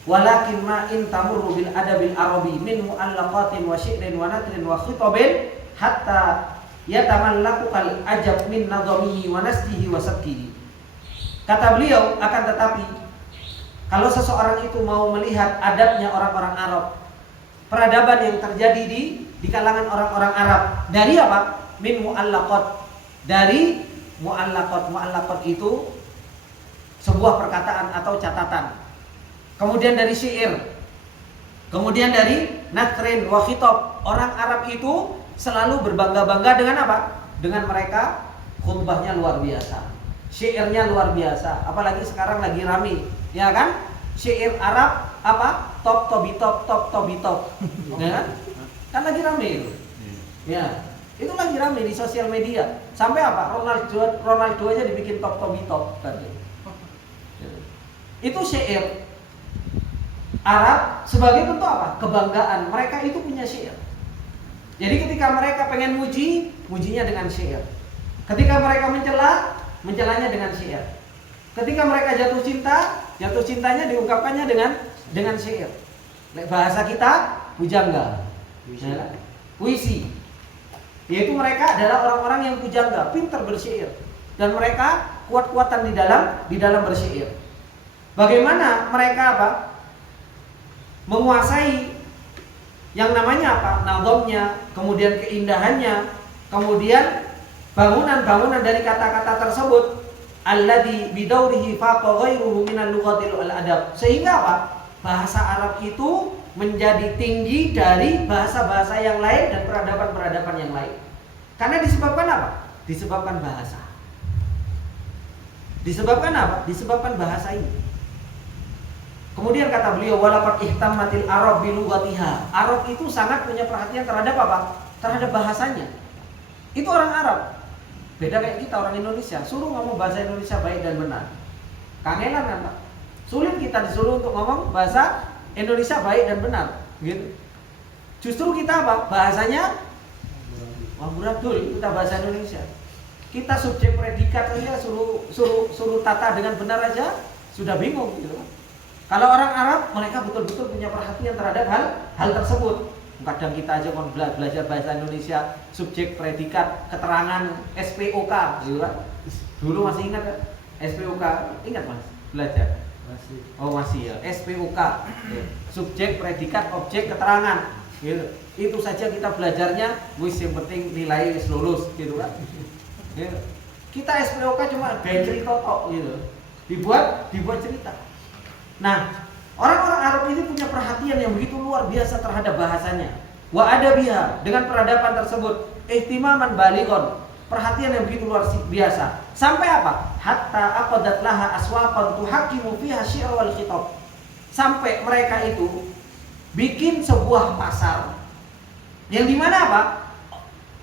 walakin ma in tamurru bil adabil arabi min muallaqatin wa syi'rin wa natrin wa khitabin hatta yatamallaku kal ajab min nadhamihi wa nasjihi wa sabkihi. Kata beliau, akan tetapi kalau seseorang itu mau melihat adabnya orang-orang Arab, peradaban yang terjadi di kalangan orang-orang Arab dari apa? Min muallaqat, dari muallaqat itu sebuah perkataan atau catatan. Kemudian dari syair. Kemudian dari natrin wa khitab. Orang Arab itu selalu berbangga-bangga dengan apa? Dengan mereka khutbahnya luar biasa, syairnya luar biasa. Apalagi sekarang lagi rame, ya kan? Syair Arab apa? Top, ya kan? Kan lagi rame itu. Ya, itu lagi rame di sosial media. Sampai apa? Ronaldo aja dibikin top tadi. Itu syair Arab sebagai bentuk apa? Kebanggaan. Mereka itu punya syair. Jadi ketika mereka pengen mujinya dengan syair. Ketika mereka mencelanya dengan syair. Ketika mereka jatuh cintanya diungkapkannya dengan syair. Bahasa kita pujangga, puisi. Yaitu mereka adalah orang-orang yang pujangga, pintar bersyair, dan mereka kuat-kuatan di dalam bersyair. Bagaimana mereka apa? Menguasai yang namanya apa? Nazamnya, kemudian keindahannya, kemudian bangunan-bangunan dari kata-kata tersebut alladzi bidaurihi faqa ghairuhu minal lughatil adab. Sehingga apa? Bahasa Arab itu menjadi tinggi dari bahasa-bahasa yang lain dan peradaban-peradaban yang lain. Karena disebabkan apa? Disebabkan bahasa. Disebabkan apa? Disebabkan bahasa ini. Kemudian kata beliau, walaqad ihtammatil Arab bi lughatiha. Arab itu sangat punya perhatian terhadap apa? Terhadap bahasanya. Itu orang Arab. Beda kayak kita orang Indonesia, suruh ngomong bahasa Indonesia baik dan benar. Kangenan kan Pak? Sulit kita disuruh untuk ngomong bahasa Indonesia baik dan benar, gitu. Justru kita apa? Bahasanya amburadul, kita bahasa Indonesia. Kita subjek predikat aja suruh tata dengan benar aja sudah bingung gitu kan. Kalau orang Arab mereka betul-betul punya perhatian terhadap hal tersebut. Kadang kita aja kalau belajar bahasa Indonesia subjek predikat keterangan SPOK gitu kan. Dulu masih ingat kan? SPOK ingat Mas belajar? Masih. Oh masih ya, SPOK subjek predikat objek keterangan gitu. Itu saja kita belajarnya wis yang penting nilai wis lulus gitu kan. Gitu. Kita SPOK cuma gaya cerita tok gitu. Dibuat cerita. Nah, orang-orang Arab ini punya perhatian yang begitu luar biasa terhadap bahasanya. Wa adabiha, dengan peradaban tersebut ihtimaman balighon, perhatian yang begitu luar biasa. Sampai apa? Hatta aqadat laha aswaqan tuhakimu fiha syi'r wal khitab. Sampai mereka itu bikin sebuah pasar yang dimana apa?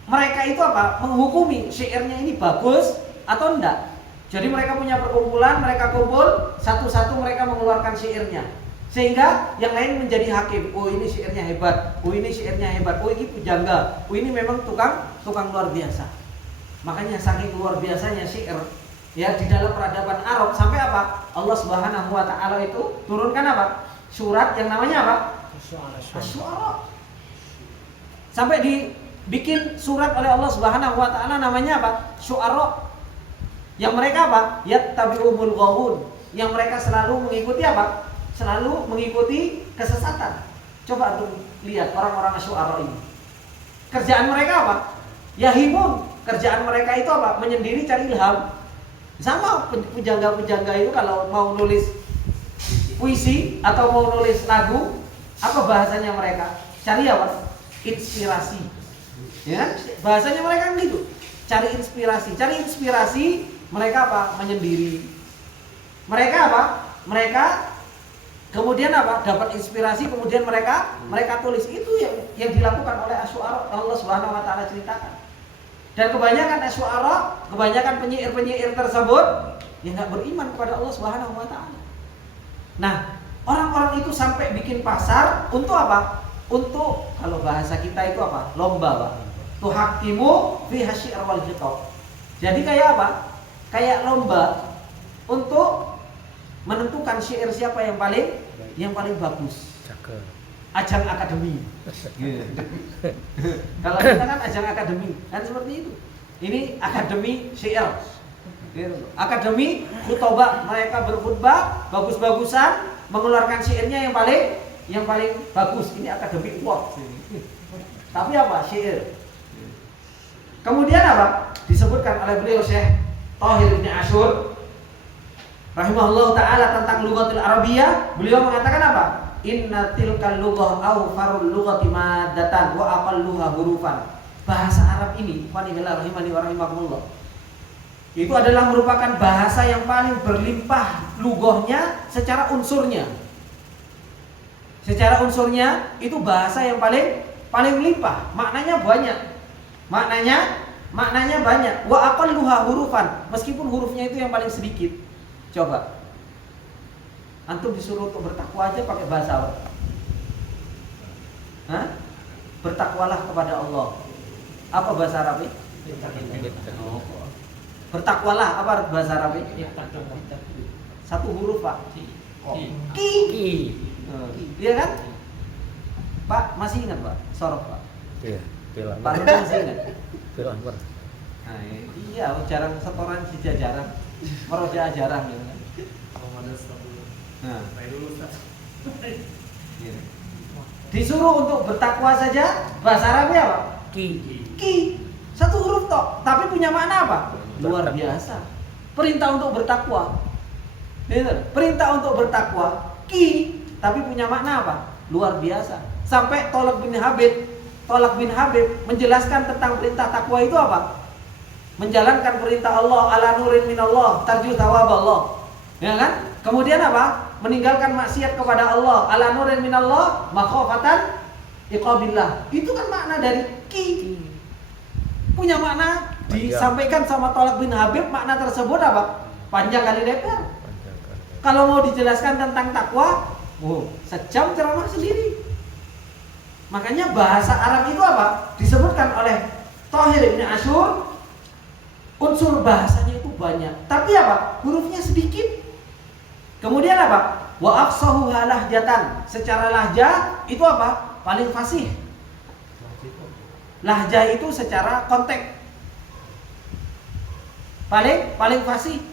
Mereka itu apa? Menghukumi syairnya ini bagus atau enggak. Jadi mereka punya perkumpulan, mereka kumpul, satu-satu mereka mengeluarkan syairnya. Sehingga yang lain menjadi hakim. Oh ini syairnya hebat, oh ini syairnya hebat, oh ini pujangga, oh ini memang tukang luar biasa. Makanya saking luar biasanya syair ya di dalam peradaban Arab sampai apa? Allah Subhanahu wa taala itu turunkan apa? Surat yang namanya apa? Asy-Syu'ara. Sampai dibikin surat oleh Allah Subhanahu wa taala namanya apa? Syu'ara. Yang mereka apa? Yattabi'umul ghawun. Yang mereka selalu mengikuti apa? Selalu mengikuti kesesatan. Coba tuh lihat orang-orang Asy-Syu'ara ini. Kerjaan mereka apa? Yahimun. Kerjaan mereka itu apa? Menyendiri cari ilham. Sama pujangga-pujangga itu kalau mau nulis puisi atau mau nulis lagu, apa bahasanya mereka? Cari apa? Inspirasi. Ya, bahasanya mereka kan gitu. Cari inspirasi, mereka apa? Menyendiri. Mereka apa? Mereka kemudian apa? Dapat inspirasi, kemudian mereka tulis. Itu yang dilakukan oleh Asy-Syu'ara, Allah Subhanahu wa taala ceritakan. Dan kebanyakan Asy-Syu'ara, kebanyakan penyair-penyair tersebut yang enggak beriman kepada Allah Subhanahu wa taala. Nah, orang-orang itu sampai bikin pasar untuk apa? Untuk kalau bahasa kita itu apa? Lomba, Pak. Tuhakimu fi hasyi'r wal khitab. Jadi kayak apa? Kayak lomba untuk menentukan syair siapa yang paling bagus. Cakep. Ajang akademi. Kalau kita kan ajang akademi, kan seperti itu. Ini akademi syair. Akademi khutbah, mereka berkhutbah bagus-bagusan, mengeluarkan syairnya yang paling bagus. Ini akademi award. Tapi apa? Syair. Kemudian apa? Disebutkan oleh beliau Syekh Thahir bin Asyur rahimahullah taala tentang lughatul Arabiyah. Beliau mengatakan apa? Inna tilkal lughah awfarul lughati maddatan wa aqalluha hurufan. Bahasa Arab ini, qanibillah rahimani wa rahimakumullah, itu adalah merupakan bahasa yang paling berlimpah lughahnya secara unsurnya. Secara unsurnya itu bahasa yang paling melimpah, maknanya banyak. Maknanya banyak. Wa aqalluha hurufan, meskipun hurufnya itu yang paling sedikit. Coba antum disuruh untuk bertakwa aja pakai bahasa apa? Hah? Bertakwalah kepada Allah. Apa bahasa Arabnya? Oh. Bertakwalah apa bahasa Arabnya? Satu huruf, Pak. Ki. Iya kan? Pak, masih ingat, Pak? Sorof, Pak. Iya, bilang. Pak masih ingat? Bilang. Nah, iya, jarang setoran sejajaran. Meroja jarang gitu kan. Nah, disuruh untuk bertakwa saja bahasa Arabnya apa? Ki. Satu huruf tok, tapi punya makna apa? Luar biasa. perintah untuk bertakwa. Perintah untuk bertakwa, tapi punya makna apa? Luar biasa. Sampai Tolak bin Habib menjelaskan tentang perintah takwa itu apa? Menjalankan perintah Allah ala nurin minallah, tarju thawab Allah. Ya kan? Kemudian apa? Meninggalkan maksiat kepada Allah ala nurin minallah, makhafatan iqabillah. Itu kan makna dari punya makna. Disampaikan sama Tolak bin Habib, makna tersebut apa? Panjang kali lebar. Kalau mau dijelaskan tentang takwa, sejam ceramah sendiri. Makanya bahasa Arab itu apa? Disebutkan oleh Thahir bin Asyur, unsur bahasanya itu banyak, tapi apa? Hurufnya sedikit. Kemudian apa? Wa aqsahuha lahjatan. Secara lahjah itu apa? Paling fasih. Lahjah itu secara konteks paling fasih.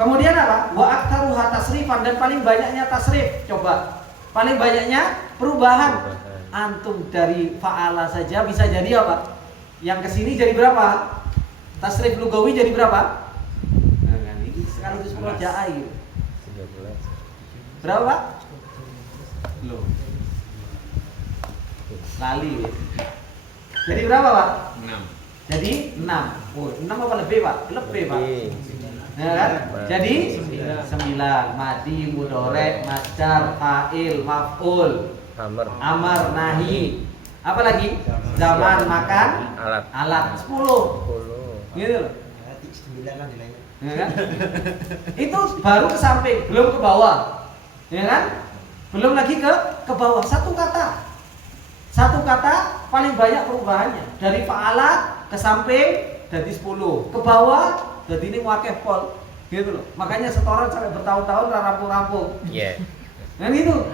Kemudian apa? Wa aktsaruha tasrifan, dan paling banyaknya tasrif. Coba. Paling banyaknya perubahan. Antum dari fa'ala saja bisa jadi apa? Yang kesini jadi berapa? Tasrif lugawi jadi berapa? Nah, ini sekaligus murojaah gitu. 13. Berapa, Pak? Loh. Lali. Jadi berapa, Pak? 6. Jadi 6. 6 apa lebih, Pak? Lebih, Pak. Ya kan? Jadi 9. Madi, mudhari, masdar, fa'il, maf'ul, amar, nahi. Apa lagi? Zaman, makan, alat. 10. Gitu loh. 9 lah nilainya. Ya kan? Itu baru ke samping, belum ke bawah. Ya kan? Belum lagi ke bawah. Satu kata paling banyak perubahannya. Dari fa'ala ke samping jadi 10, ke bawah jadi ini wakeh pol. Gitu loh. Makanya setoran sampai bertahun-tahun rampung-rampung. Iya. Nah gitu.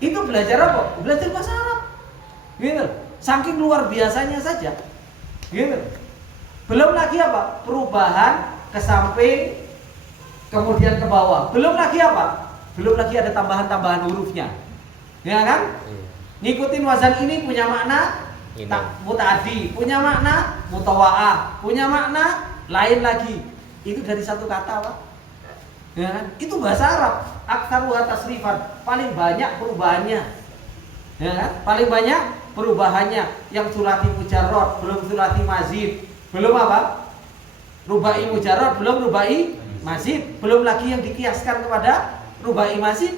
Itu belajar apa? Belajar bahasa Arab. Gitu. Saking luar biasanya saja. Gitu. Belum lagi apa? Perubahan ke samping kemudian ke bawah. Belum lagi apa? Belum lagi ada tambahan-tambahan hurufnya. Ya kan? Ngikutin wazan ini punya makna muta'addi, punya makna mutawa'ah, punya makna lain lagi. Itu dari satu kata, Pak. Ya kan? Itu bahasa Arab. Aktsaruha tasrifan, paling banyak perubahannya. Ya kan? Paling banyak perubahannya. Yang sulati mujarrad, belum sulati mazid, belum apa? Rubai mujarrad, belum rubai mazid, belum lagi yang dikiaskan kepada rubai mazid.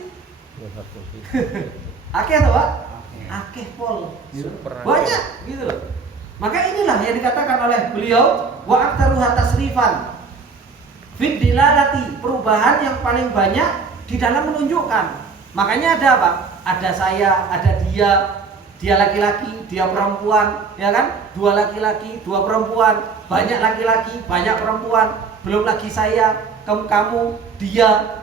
Akeh tuh, Pak? Akeh pol. Gitu. Banyak gitu loh. Maka inilah yang dikatakan oleh beliau wa aktsaruha tasrifan. Fit dilalati, perubahan yang paling banyak di dalam menunjukkan. Makanya ada apa? Ada saya, ada dia laki-laki, dia perempuan, ya kan? Dua laki-laki, dua perempuan, banyak laki-laki, banyak perempuan, belum lagi saya, kamu, dia.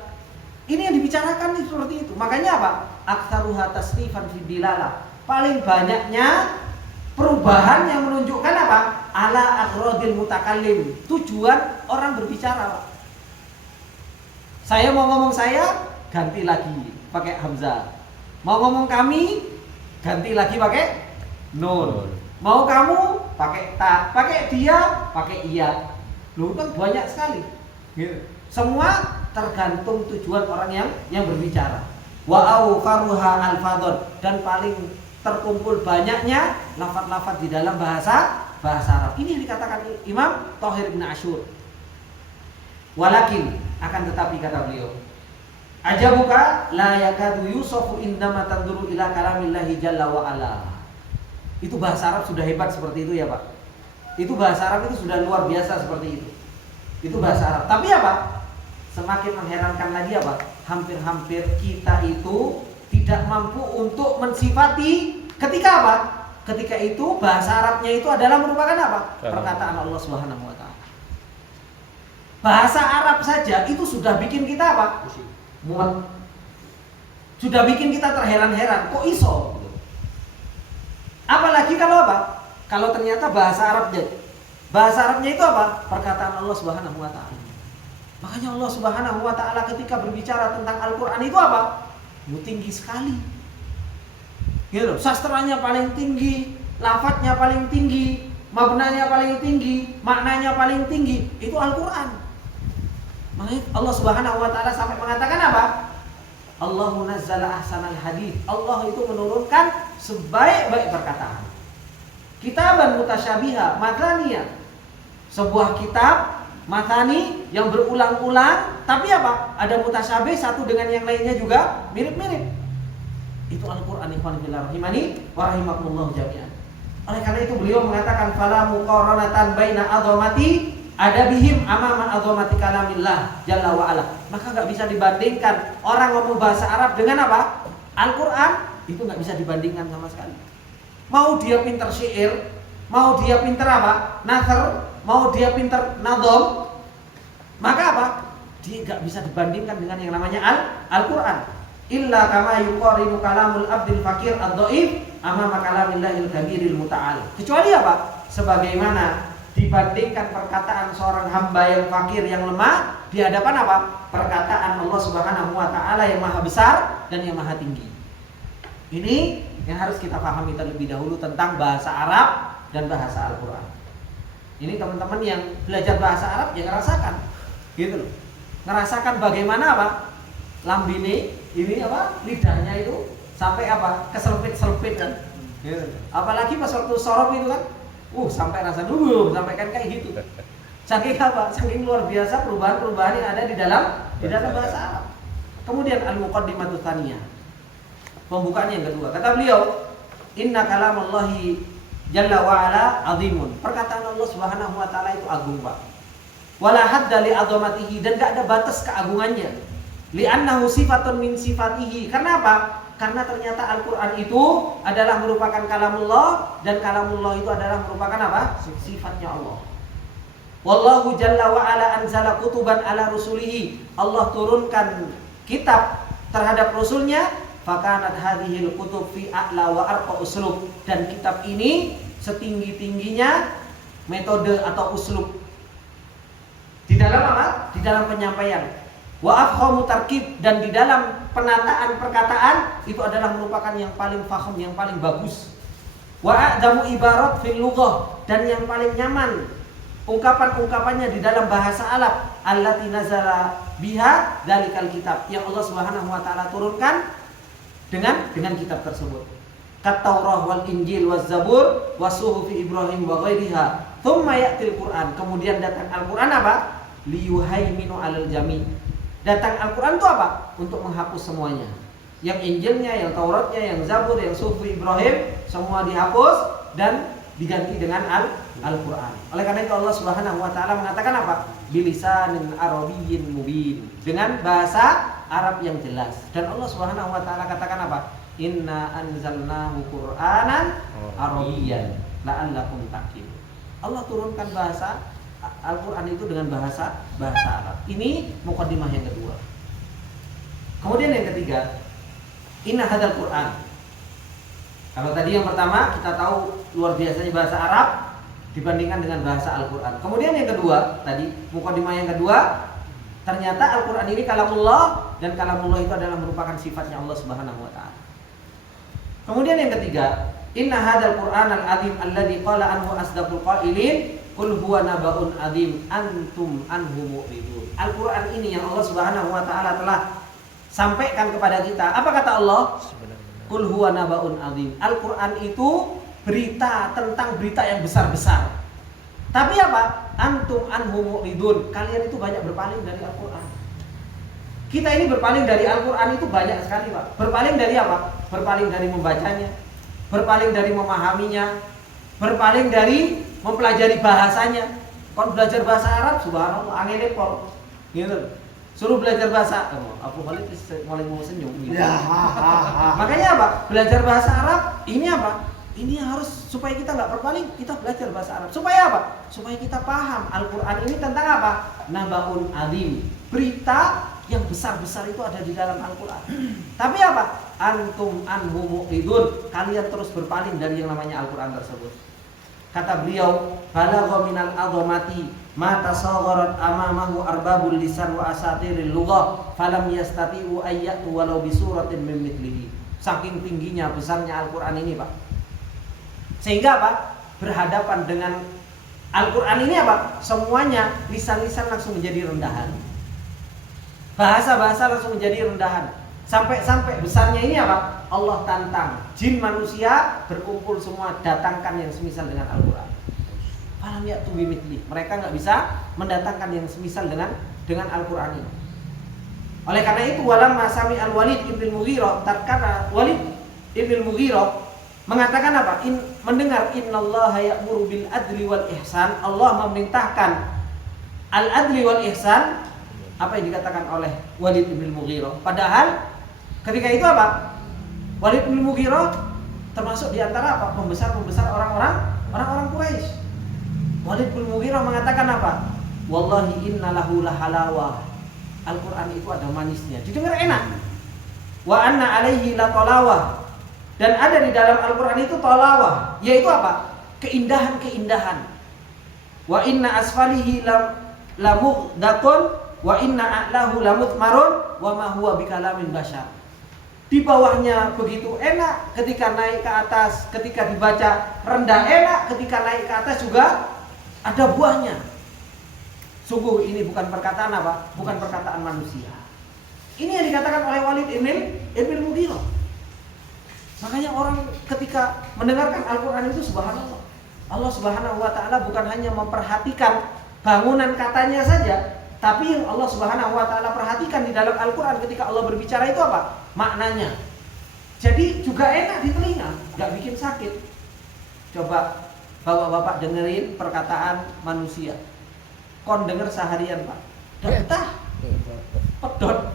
Ini yang dibicarakan nih seperti itu. Makanya apa? Aktsaruha tasrifan fid dilalah. Paling banyaknya perubahan yang menunjukkan apa? Ala aghradil mutakallim. Tujuan orang berbicara, Pak. Saya mau ngomong saya, ganti lagi pakai hamzah. Mau ngomong kami, ganti lagi pakai nun. Mau kamu, pakai ta. Pakai dia, pakai iya. Loh, kan banyak sekali. Gitu. Semua tergantung tujuan orang yang berbicara. Wa awfaruha alfadhon, dan paling terkumpul banyaknya lafaz-lafaz di dalam bahasa Arab. Ini yang dikatakan Imam Thahir bin Asyur. Walakin, akan tetapi kata beliau, ajabuka la yakadu yusafu indama tanduru ila kalamillahi jalla wa ala. Itu bahasa Arab sudah hebat seperti itu ya, Pak. Itu bahasa Arab itu sudah luar biasa seperti itu. Itu bahasa Arab. Tapi apa? Semakin mengherankan lagi apa? Hampir-hampir kita itu tidak mampu untuk mensifati ketika apa? Ketika itu bahasa Arabnya itu adalah merupakan apa? Perkataan Allah Subhanahu wa taala. Bahasa Arab saja itu sudah bikin kita apa? Muat. Sudah bikin kita terheran-heran, kok iso? Apalagi kalau apa? Kalau ternyata bahasa Arabnya itu apa? Perkataan Allah Subhanahu wa taala. Makanya Allah Subhanahu wa taala ketika berbicara tentang Al-Qur'an itu apa? Tinggi sekali. Gitu, sastranya paling tinggi, lafadznya paling tinggi, mabnanya paling tinggi, maknanya paling tinggi. Itu Al-Qur'an. Makanya Allah Subhanahu wa taala sampai mengatakan apa? Allahu nazzala ahsanal hadits. Allah itu menurunkan sebaik-baik perkataan. Kitaban mutasyabiha, mataniya. Sebuah kitab matani yang berulang-ulang, tapi apa? Ada mutasyabih satu dengan yang lainnya juga mirip-mirip. Itu Al-Qur'an ikhwan fillah rahimani wa rahimakumullah jami'an. Oleh karena itu beliau mengatakan fala muqaranatan baina azamati adabihim amama azamati kalamillah jalla wa ala. Maka enggak bisa dibandingkan orang ngomong bahasa Arab dengan apa? Al-Qur'an itu enggak bisa dibandingkan sama sekali. Mau dia pintar syair, mau dia pintar apa? Nathar, mau dia pintar nadham, maka apa? Dia enggak bisa dibandingkan dengan yang namanya Al-Qur'an. Illa kama yuqarinu kalamul abdil fakir ad-dhaif amama kalamillahil kabiril muta'al. Kecuali apa? Sebagaimana dibandingkan perkataan seorang hamba yang fakir yang lemah di hadapan apa? Perkataan Allah Subhanahu wa taala yang maha besar dan yang maha tinggi. Ini yang harus kita pahami terlebih dahulu tentang bahasa Arab dan bahasa Al-Qur'an. Ini teman-teman yang belajar bahasa Arab yang ngerasakan gitu loh. Ngerasakan bagaimana apa? Lambini ini apa? Lidahnya itu sampai apa? Keselpit-selpit kan. Gitu. Apalagi pas waktu sorop itu kan sampai rasa dulu, sampai kan kayak gitu. Saking apa? Saking luar biasa perubahan-perubahan yang ada di dalam bahasa Arab. Kemudian al-muqaddimatu tsaniyah. Pembukaan yang kedua. Kata beliau, "Inna kalamallahi jalla wa ala azimun." Perkataan Allah Subhanahu wa taala itu agung, Pak. Wala hadda li azamatihi, dan enggak ada batas keagungannya. Li'annahu sifatun min sifatihi. Karena apa? Karena ternyata Al-Quran itu adalah merupakan kalamullah, dan kalamullah itu adalah merupakan apa? Sifatnya Allah. Wallahu jalla wa ala anzala kutuban ala rusulihi. Allah turunkan kitab terhadap rasulnya. Fakanat hadhil kutub fi a'la wa arqa uslub. Dan kitab ini setinggi-tingginya metode atau uslub. Di dalam apa? Di dalam penyampaian. Wa afhamu tarkib, dan di dalam penataan perkataan itu adalah merupakan yang paling faham, yang paling bagus. Wa a'damu ibarat fil lughah, dan yang paling nyaman ungkapan-ungkapannya di dalam bahasa Arab. Allati nazala biha dzalikal kitab, yang Allah Subhanahu wa taala turunkan dengan kitab tersebut. Kat-Taurah wal Injil waz Zabur wasuhufi Ibrahim wa ghairiha. Tsumma ya'til Qur'an, kemudian datang Al-Qur'an apa? Liyuhaiminu 'alal jami'. Datang Al-Quran itu apa? Untuk menghapus semuanya. Yang Injilnya, yang Tauratnya, yang Zabur, yang Sufi Ibrahim, semua dihapus dan diganti dengan Al-Quran. Oleh karena itu Allah Subhanahu wa taala mengatakan apa? Bilisanin arabiyyin mubin. Dengan bahasa Arab yang jelas. Dan Allah Subhanahu wa taala katakan apa? Inna anzalnahu Qur'anan arabiyyan la'allakum taqilun. Allah turunkan bahasa Al-Quran itu dengan bahasa Arab. Ini muqaddimah yang kedua. Kemudian yang ketiga, inna hadzal Quran. Kalau tadi yang pertama kita tahu luar biasanya bahasa Arab dibandingkan dengan bahasa Al-Quran. Kemudian yang kedua, tadi muqaddimah yang kedua, ternyata Al-Quran ini kalamullah, dan kalamullah itu adalah merupakan sifatnya Allah Subhanahu wa taala. Kemudian yang ketiga, inna hadzal Quran al-azim alladzi qala anhu asdaqul qailin qul huwa nabaun adzim antum anhu mu'ridun. Al-Qur'an ini yang Allah Subhanahu wa taala telah sampaikan kepada kita. Apa kata Allah? Qul huwa nabaun adzim. Al-Qur'an itu berita tentang berita yang besar-besar. Tapi apa? Antum anhu mu'ridun. Kalian itu banyak berpaling dari Al-Qur'an. Kita ini berpaling dari Al-Qur'an itu banyak sekali, Pak. Berpaling dari apa? Berpaling dari membacanya, berpaling dari memahaminya, berpaling dari mempelajari bahasanya. Kon belajar bahasa Arab, subhanallah, angin pol. Gitu. Suruh belajar bahasa, Abu Khalid mulai mau senyum gitu. Ya, makanya apa? Belajar bahasa Arab ini apa? Ini harus supaya kita nggak berpaling, kita belajar bahasa Arab. Supaya apa? Supaya kita paham Al-Qur'an ini tentang apa? Nabaun adzim. Berita yang besar-besar itu ada di dalam Al-Qur'an. Tapi apa? Antum anhu mu'ridun. Kalian terus berpaling dari yang namanya Al-Qur'an tersebut. Kata beliau, balagha minal azamati ma tasagharat amamahu arbabul lisan wa asatiril lughah falam yastati'u ayyatu walau bi suratin min mithlihi. Saking tingginya besarnya Al-Qur'an ini, Pak. Sehingga apa? Berhadapan dengan Al-Qur'an ini apa? Semuanya lisan-lisan langsung menjadi rendahan. Bahasa-bahasa langsung menjadi rendahan. Sampai besarnya ini apa? Allah tantang jin manusia berkumpul semua, datangkan yang semisal dengan Al-Quran. Falam ya'tu bimithli. Mereka nggak bisa mendatangkan yang semisal dengan Al-Quran ini. Oleh karena itu walamma sami al-Walid ibn Mughirah, tatkala Walid ibn Mughirah mengatakan apa? Mendengar innallaha ya'muru bil adli wal ihsan, Allah memerintahkan al-adli wal ihsan, apa yang dikatakan oleh Walid bin Mughirah. Padahal ketika itu apa? Walid bin Mughirah termasuk di antara apa? Pembesar orang-orang Quraisy. Walid bin Mughirah mengatakan apa? Wallahi innalahu lahalawah. Al-Qur'an itu ada manisnya, didengar enak. Wa anna alaihi latalawah. Dan ada di dalam Al-Qur'an itu talawah, yaitu apa? Keindahan-keindahan. Wa inna asfalihi lamughdaqun wa inna a'lahu lamutmarun wa ma huwa bikalamin bashar. Di bawahnya begitu enak, ketika naik ke atas, ketika dibaca rendah enak, ketika naik ke atas juga ada buahnya. Sungguh ini bukan perkataan apa? Bukan perkataan manusia. Ini yang dikatakan oleh Walid ibn Mughirah. Makanya orang ketika mendengarkan Al-Quran itu subhanallah, Allah Subhanahu wa ta'ala bukan hanya memperhatikan bangunan katanya saja, tapi yang Allah Subhanahu wa ta'ala perhatikan di dalam Al-Quran ketika Allah berbicara itu apa? Maknanya. Jadi juga enak di telinga, gak bikin sakit. Coba bapak-bapak dengerin perkataan manusia, kon denger seharian pak, betah, pedot.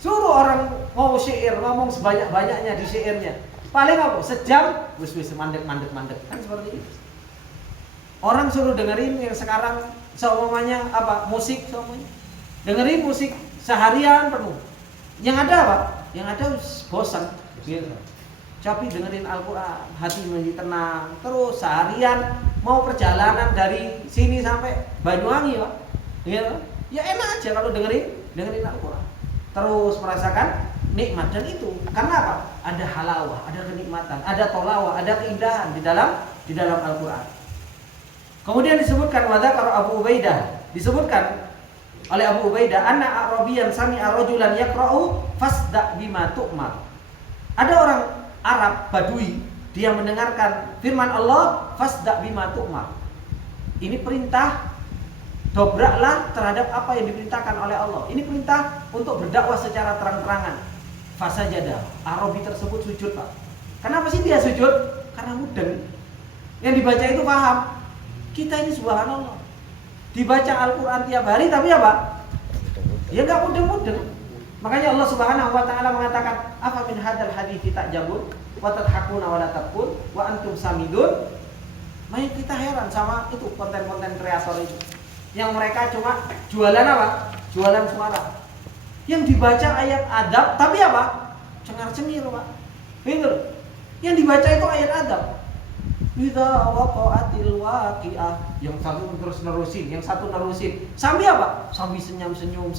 Suruh orang mau syair, ngomong sebanyak-banyaknya di syairnya, paling apa? Sejam, wis mandek, kan seperti itu. Orang suruh dengerin yang sekarang seumumnya apa? Musik seumumnya. Dengerin musik seharian penuh. Yang ada apa? Yang ada bosan gitu. Tapi dengerin Al-Quran, hati menjadi tenang. Terus seharian mau perjalanan dari sini sampai Banyuwangi Pak. Gitu. Ya enak aja kalau dengerin Al-Quran. Terus merasakan nikmat, dan itu karena apa? Ada halawah, ada kenikmatan, ada tolawah, ada keindahan di dalam Al-Quran. Kemudian disebutkan wadakar Abu Ubaidah, disebutkan oleh Abu Ubaidah, anna Arabiyan sami'a rajulan yaqra'u fasda' bima tu'mar. Ada orang Arab Badui, dia mendengarkan firman Allah, fasda' bima tu'mar. Ini perintah, dobraklah terhadap apa yang diperintahkan oleh Allah. Ini perintah untuk berdakwah secara terang-terangan. Fasajada, Arabi tersebut sujud Pak. Kenapa sih dia sujud? Karena mudeng. Yang dibaca itu paham. Kita ini subhanallah, dibaca Al-Quran tiap hari tapi apa? Ya gak mudeng-mudeng. Makanya Allah Subhanahu wa ta'ala mengatakan, afa min hadzal hadithi ta'jabun wa tadhakuna wa la tabkun wa antum samidun. Makanya kita heran sama itu konten-konten kreator itu, yang mereka cuma jualan apa? Jualan suara. Yang dibaca ayat adab tapi apa? Cengar-cengir Pak. Gitu. Yang dibaca itu ayat adab. Idza waqa'atil waqi'ah, yang satu terus nerusin, yang satu nerusin. Sambil apa? Sambil senyum-senyum.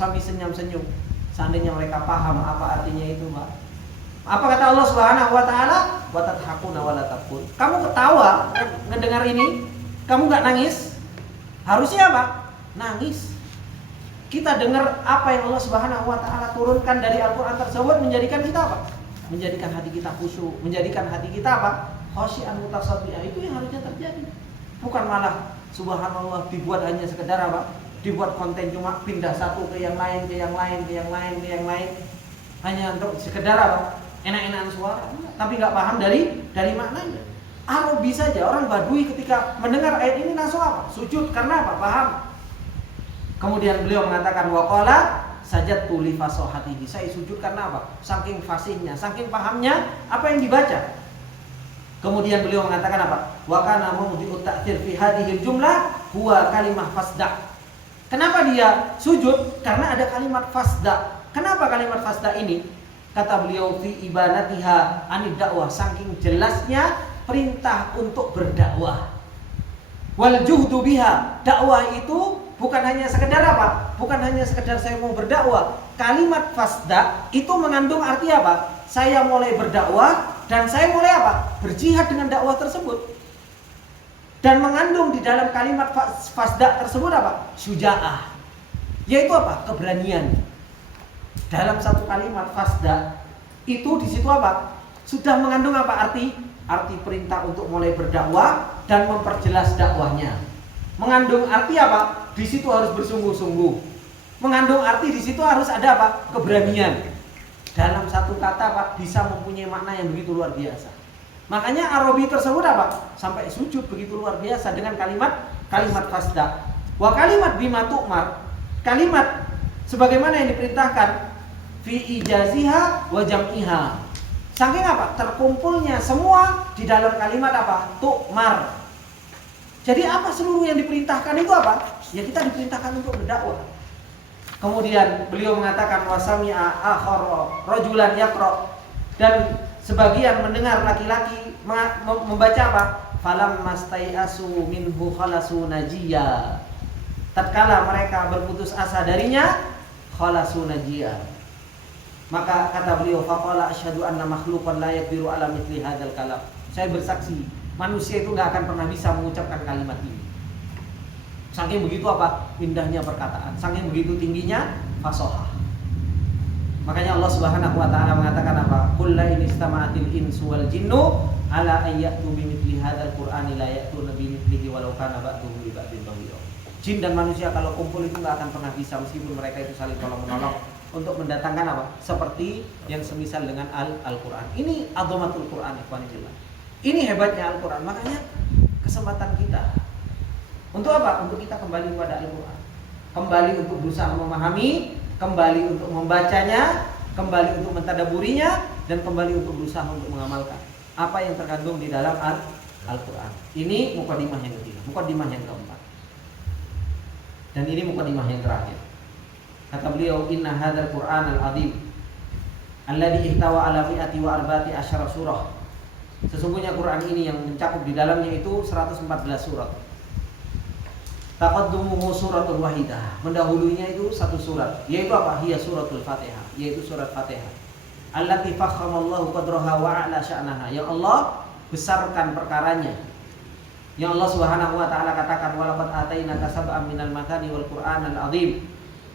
Seandainya mereka paham apa artinya itu, Pak. Apa kata Allah Subhanahu wa ta'ala? Wa tadhakuna wa la tabkun. Kamu ketawa ngedengar ini, kamu enggak nangis? Harusnya apa? Nangis. Kita dengar apa yang Allah Subhanahu wa ta'ala turunkan dari Al-Qur'an tersebut, menjadikan kita apa? Menjadikan hati kita khusyuk, menjadikan hati kita apa? Khasyi'an mutasaddi'ah. Itu yang harusnya terjadi. Bukan malah subhanallah dibuat hanya sekedar apa? Dibuat konten cuma pindah satu ke yang lain, hanya untuk sekedar apa? Enak-enakan suara, tapi nggak paham dari maknanya. Arabi saja, orang Badui ketika mendengar ayat ini langsung apa? Sujud, karena apa? Paham. Kemudian beliau mengatakan waqala sajadtu li fasahatihi. Saya sujud karena apa? Saking fasihnya, saking pahamnya apa yang dibaca. Kemudian beliau mengatakan apa? Wa kana mawdi'ut ta'thir fi hadhil jumlah huwa kalimah fasda'. Kenapa dia sujud? Karena ada kalimat fasda'. Kenapa kalimat fasda' ini? Kata beliau fi ibanatiha anid dakwah, saking jelasnya perintah untuk berdakwah. Wal juhdu biha, dakwah itu bukan hanya sekedar apa? Bukan hanya sekedar saya mau berdakwah. Kalimat fasda' itu mengandung arti apa? Saya mulai berdakwah dan saya mulai apa? Berjihad dengan dakwah tersebut. Dan mengandung di dalam kalimat fasda' tersebut apa? Syuja'ah. Yaitu apa? Keberanian. Dalam satu kalimat fasda itu di situ apa? Sudah mengandung apa arti? Arti perintah untuk mulai berdakwah dan memperjelas dakwahnya. Mengandung arti apa? Di situ harus bersungguh-sungguh. Mengandung arti di situ harus ada apa? Keberanian. Dalam satu kata Pak bisa mempunyai makna yang begitu luar biasa. Makanya Arabi tersebut apa? Sampai sujud begitu luar biasa dengan kalimat fasda. Wa kalimat bima tu'mar. Kalimat sebagaimana yang diperintahkan fi ijaziha wa jam'iha. Saking apa? Terkumpulnya semua di dalam kalimat apa? Tu'mar. Jadi apa seluruh yang diperintahkan itu apa? Ya kita diperintahkan untuk berdakwah. Kemudian beliau mengatakan wasami'a akhara rajulan yaqra, dan sebagian mendengar laki-laki membaca apa? Falam mastai'asu minhu khalasu najiyya. Tatkala mereka berputus asa darinya, khalasu najiyya. Maka kata beliau, faqala asyhadu anna makhluqan la yaqdiru ala mithli hadzal kalam. Saya bersaksi, manusia itu enggak akan pernah bisa mengucapkan kalimat ini. Saking begitu apa? Indahnya perkataan, saking begitu tingginya fasahah. Makanya Allah Subhanahu wa taala mengatakan apa? Qul la in istama'atil insu wal jinnu ala ayyatu bimithli hadzal qur'ani la ya'tuna bimithlihi walau kana ba'duhum li ba'din dhahira. Jin dan manusia kalau kumpul itu enggak akan pernah bisa meskipun mereka itu saling tolong-menolong untuk mendatangkan apa? Seperti yang semisal dengan Al-Qur'an. Ini azamatul Qur'an, ikhwanillah. Ini hebatnya Al-Qur'an. Makanya kesempatan kita untuk apa? Untuk kita kembali kepada Al-Qur'an. Kembali untuk berusaha memahami, kembali untuk membacanya, kembali untuk mentadaburinya, dan kembali untuk berusaha untuk mengamalkan apa yang terkandung di dalam Al-Qur'an. Ini mukadimah yang ketiga, mukadimah yang keempat. Dan ini mukadimah yang terakhir. Kata beliau, inna hadzal Qur'an al-azim alladzi ihtawa ala mi'ati wa arba'ati asyara surah. Sesungguhnya Quran ini yang mencakup di dalamnya itu 114 surat. Taqaddumuhu suratul wahidah. Mendahulunya itu satu surat, yaitu apa? Hiya suratul Fatihah, yaitu surat Fatihah. Allati fakhamallahu qadraha wa a'la sya'naha. Yang Allah besarkan perkaranya. Yang Allah Subhanahu wa taala katakan walaqad atainaka sab'an minal mathani wal Qur'anal azim.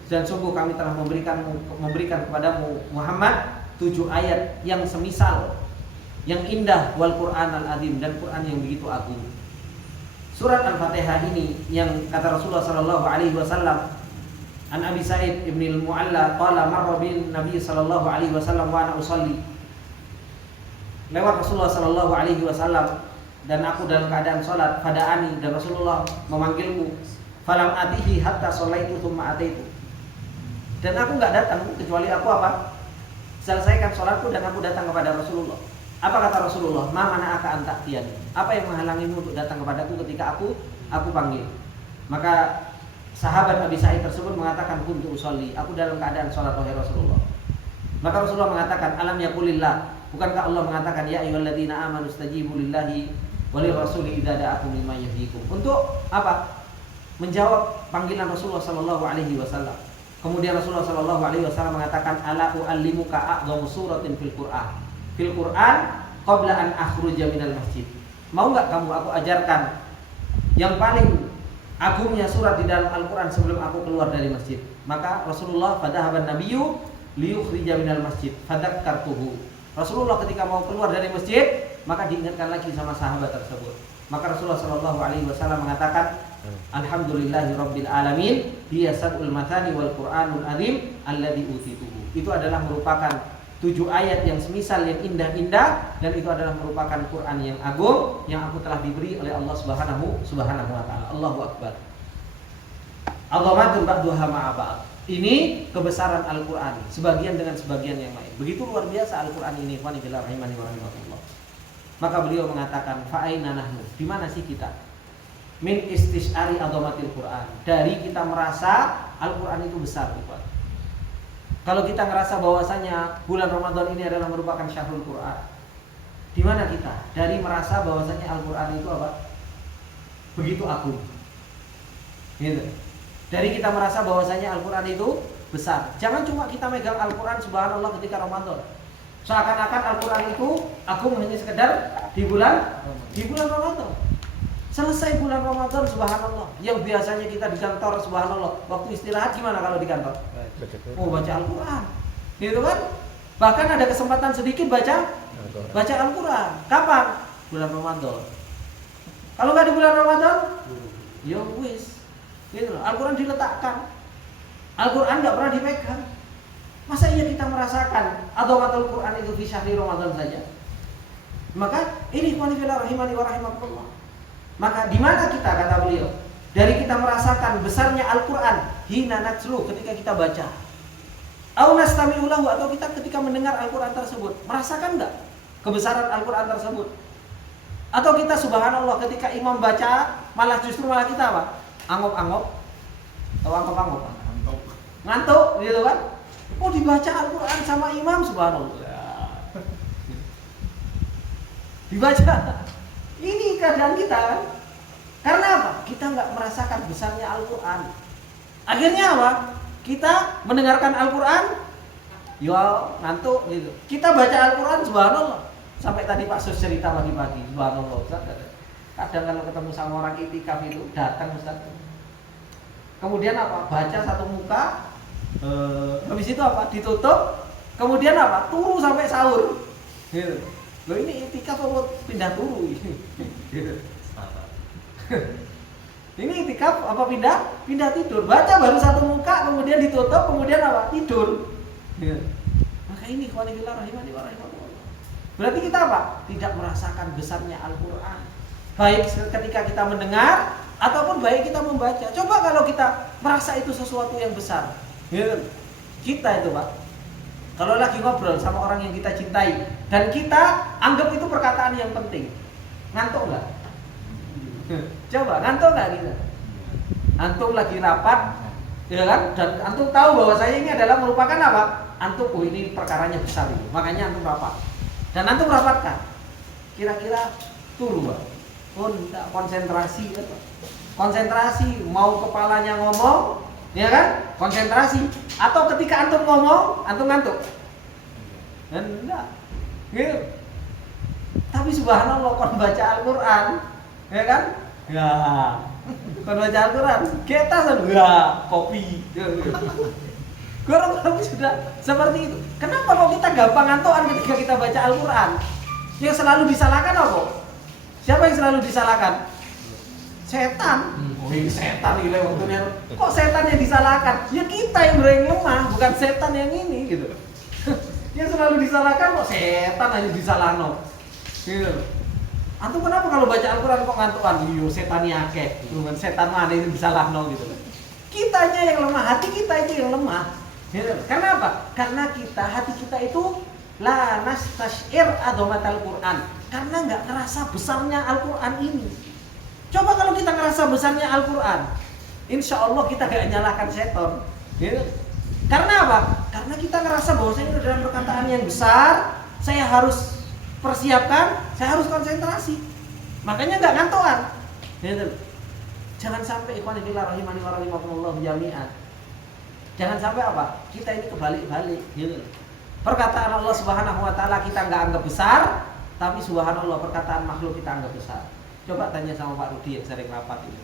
Dan sungguh kami telah memberikan kepadamu Muhammad 7 ayat yang semisal, yang indah, wal Qur'anal azim, dan Quran yang begitu agung. Surat Al-Fatihah ini yang kata Rasulullah sallallahu alaihi wasallam, an Abi Sa'id ibn al-Mu'alla qala marra bin Nabi sallallahu alaihi wasallam wa ana usalli. Lewat Rasulullah sallallahu alaihi wasallam dan aku dalam keadaan salat, fada'ani, dan Rasulullah memanggilku, falam atihi hatta shallaitu tsumma ataitu. Dan aku enggak datang kecuali aku apa? Selesaikan salatku dan aku datang kepada Rasulullah. Apa kata Rasulullah? Ma mana'aka an ta'tiyani? Apa yang menghalangimu untuk datang kepadaku ketika aku panggil? Maka sahabat Abi Sa'id tersebut mengatakan kuntu usolli, aku dalam keadaan salat wahai Rasulullah. Maka Rasulullah mengatakan alam yaqulillah, bukankah Allah mengatakan ya ayyuhalladzina amanu stajibu lillahi walir rasuli idza da'akum lima yuhyikum? Untuk apa? Menjawab panggilan Rasulullah sallallahu alaihi wasallam. Kemudian Rasulullah sallallahu alaihi wasallam mengatakan ala uallimuka a'dhamu suratin fil Qur'an qabla an akhruja minal masjid. Mau enggak kamu aku ajarkan yang paling agungnya surat di dalam Al-Qur'an sebelum aku keluar dari masjid? Maka Rasulullah fadhahaban nabiyyu liyukhrija minal masjid fadzakkartuhu. Rasulullah ketika mau keluar dari masjid, maka diingatkan lagi sama sahabat tersebut. Maka Rasulullah sallallahu alaihi wasallam mengatakan alhamdulillahi rabbil alamin hiya sab'ul mathani wal Qur'anul azim alladzi utituhu. Itu adalah merupakan 7 ayat yang semisal, yang indah-indah, dan itu adalah merupakan Quran yang agung yang aku telah diberi oleh Allah Subhanahu wa taala. Allahu akbar. Azamatun ba'duha ma'a ba'd. Ini kebesaran Al-Qur'an, sebagian dengan sebagian yang lain. Begitu luar biasa Al-Qur'an ini, ikhwani fillah rahimani wa rahimakumullah. Maka beliau mengatakan fa aina nahnu? Di mana sih kita? Min istisyari azamatil Qur'an. Dari kita merasa Al-Qur'an itu besar, ikhwan. Kalau kita ngerasa bahwasanya bulan Ramadan ini adalah merupakan syahrul Quran, di mana kita? Dari merasa bahwasanya Al-Quran itu apa? Begitu agung. Gitu. Dari kita merasa bahwasanya Al-Quran itu besar. Jangan cuma kita megang Al-Quran subhanallah ketika Ramadan. Seakan-akan Al-Quran itu agung hanya sekedar di bulan Ramadan. Selesai bulan Ramadan subhanallah. Yang biasanya kita di kantor subhanallah, waktu istirahat gimana kalau di kantor? Oh, baca Al-Quran. Gitu kan? Bahkan ada kesempatan sedikit baca Al-Quran. Kapan? Bulan Ramadan. Kalau nggak di bulan Ramadan, ya wis. Gitu. Al-Quran diletakkan. Al-Quran nggak pernah dipegang. Masa iya kita merasakan adhamatul Quran itu di syahri Ramadan saja? Maka ini ikhwanifillah rahimani wa rahimakumullah. Maka di mana kita, kata beliau, dari kita merasakan besarnya Al-Quran hina natslu, ketika kita baca, au nastami'u lahu, atau kita ketika mendengar Al-Quran tersebut, merasakan enggak kebesaran Al-Quran tersebut? Atau kita subhanallah ketika imam baca malah justru kita apa? Angop-angop. Atau angop-angop? Ngantuk gitu kan? Oh, dibaca Al-Quran sama imam, subhanallah. Dibaca. Ini keadaan kita kan? Karena apa? Kita nggak merasakan besarnya Al-Quran. Akhirnya apa? Kita mendengarkan Al-Quran, ya ngantuk gitu. Kita baca Al-Quran, subhanallah. Sampai tadi Pak Sus cerita pagi-pagi, subhanallah. Kadang kalau ketemu sama orang itikaf itu datang Ustaz. Kemudian apa? Baca satu muka, habis itu apa? Ditutup. Kemudian apa? Turu sampai sahur. Gitu. Loh, ini itikaf apa pindah turu? Gitu. Ini itikaf apa pindah tidur? Baca baru satu muka, kemudian ditutup, kemudian apa? Tidur. Ya. Maka ini ikhwanillah rahimani wa rahimakumullah. Berarti kita apa? Tidak merasakan besarnya Al-Quran. Baik ketika kita mendengar ataupun baik kita membaca. Coba kalau kita merasa itu sesuatu yang besar. Ya. Kita itu Pak, kalau lagi ngobrol sama orang yang kita cintai dan kita anggap itu perkataan yang penting, ngantuk nggak? Coba ngantuk nggak kita? Antum lagi rapat, ya kan? Dan antum tahu bahwa saya ini adalah merupakan apa? Antum, oh ini perkaranya besar itu, makanya antum rapat. Dan antum rapatkan. Kira-kira turu, Pak. Oh, enggak, konsentrasi, apa? Konsentrasi, mau kepalanya ngomong, ya kan? Konsentrasi. Atau ketika antum ngomong, antum ngantuk? Enggak. Gitu. Tapi subhanallah, kon baca Al-Quran, ya kan? Ya, kon baca Al-Quran, kita ya kopi. Kurang sudah seperti itu. Kenapa kok kita gampang ngantukan ketika kita baca Al-Quran? Yang selalu disalahkan apa? Siapa yang selalu disalahkan? Setan. Oh, ini setan ini waktunya. Kok setan yang disalahkan? Ya kita yang lemah, bukan setan yang ini gitu. Yang selalu disalahkan kok setan aja disalahno. Gitu. Antum kenapa kalau baca Al-Quran kok ngantukan? Iyo setan akeh. Bukan setan mana ini disalahno gitu. Kitanya yang lemah, hati kita itu yang lemah. Gitu. Karena apa? Karena hati kita itu la nastashir adhamatal Quran. Karena nggak ngerasa besarnya Al-Quran ini. Coba kalau kita ngerasa besarnya Al-Quran, insya Allah kita gak nyalahkan setan. Gitu. Karena apa? Karena kita ngerasa bahwa saya ini dalam perkataan yang besar, saya harus persiapkan, saya harus konsentrasi. Makanya nggak ngantuan. Gitu. Jangan sampai ikhwanillah rahimani wa rahimakumullah jami'an. Jangan sampai apa? Kita ini kebalik-balik. Gitu. Perkataan Allah Subhanahu wa taala kita nggak anggap besar, tapi subhanallah perkataan makhluk kita anggap besar. Coba tanya sama Pak Rudi yang sering rapat ini.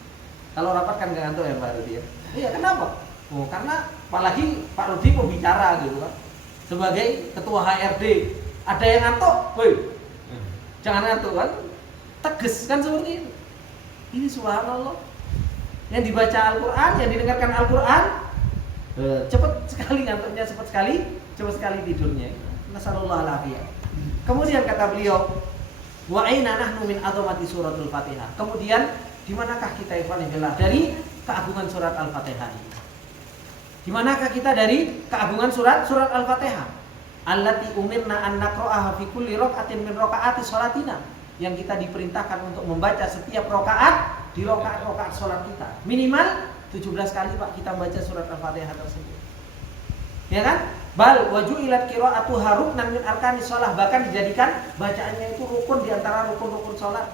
Kalau rapat kan nggak ngantuk ya Pak Rudi ya? Iya, kenapa? Oh, karena apalagi Pak Rudi pembicara gitu kan. Sebagai ketua HRD, ada yang ngantuk, woi. Jangan ngantuk kan? Tegas kan seperti itu. Ini subhanallah. Yang dibaca Al-Quran, yang didengarkan Al-Quran, cepat sekali ngantuknya, cepat sekali tidurnya. Nasallallahu alaihi. Kemudian kata beliau, wa aina nahnu min azamati suratul Fatihah. Kemudian di manakah kita ikhwanillah dari keagungan surat Al-Fatihah ini? Di manakah kita dari keagungan surat Al-Fatihah? Allati umirna an naqra'aha fi kulli raka'atin min raka'ati sholatina. Yang kita diperintahkan untuk membaca setiap rakaat di rakaat-rakaat salat kita. Minimal 17 kali Pak kita baca surat Al-Fatihah tersebut. Ya kan? Bal waju'ilat qira'atu haruknan min arkanis shalah, bahkan dijadikan bacaannya itu rukun di antara rukun-rukun salat.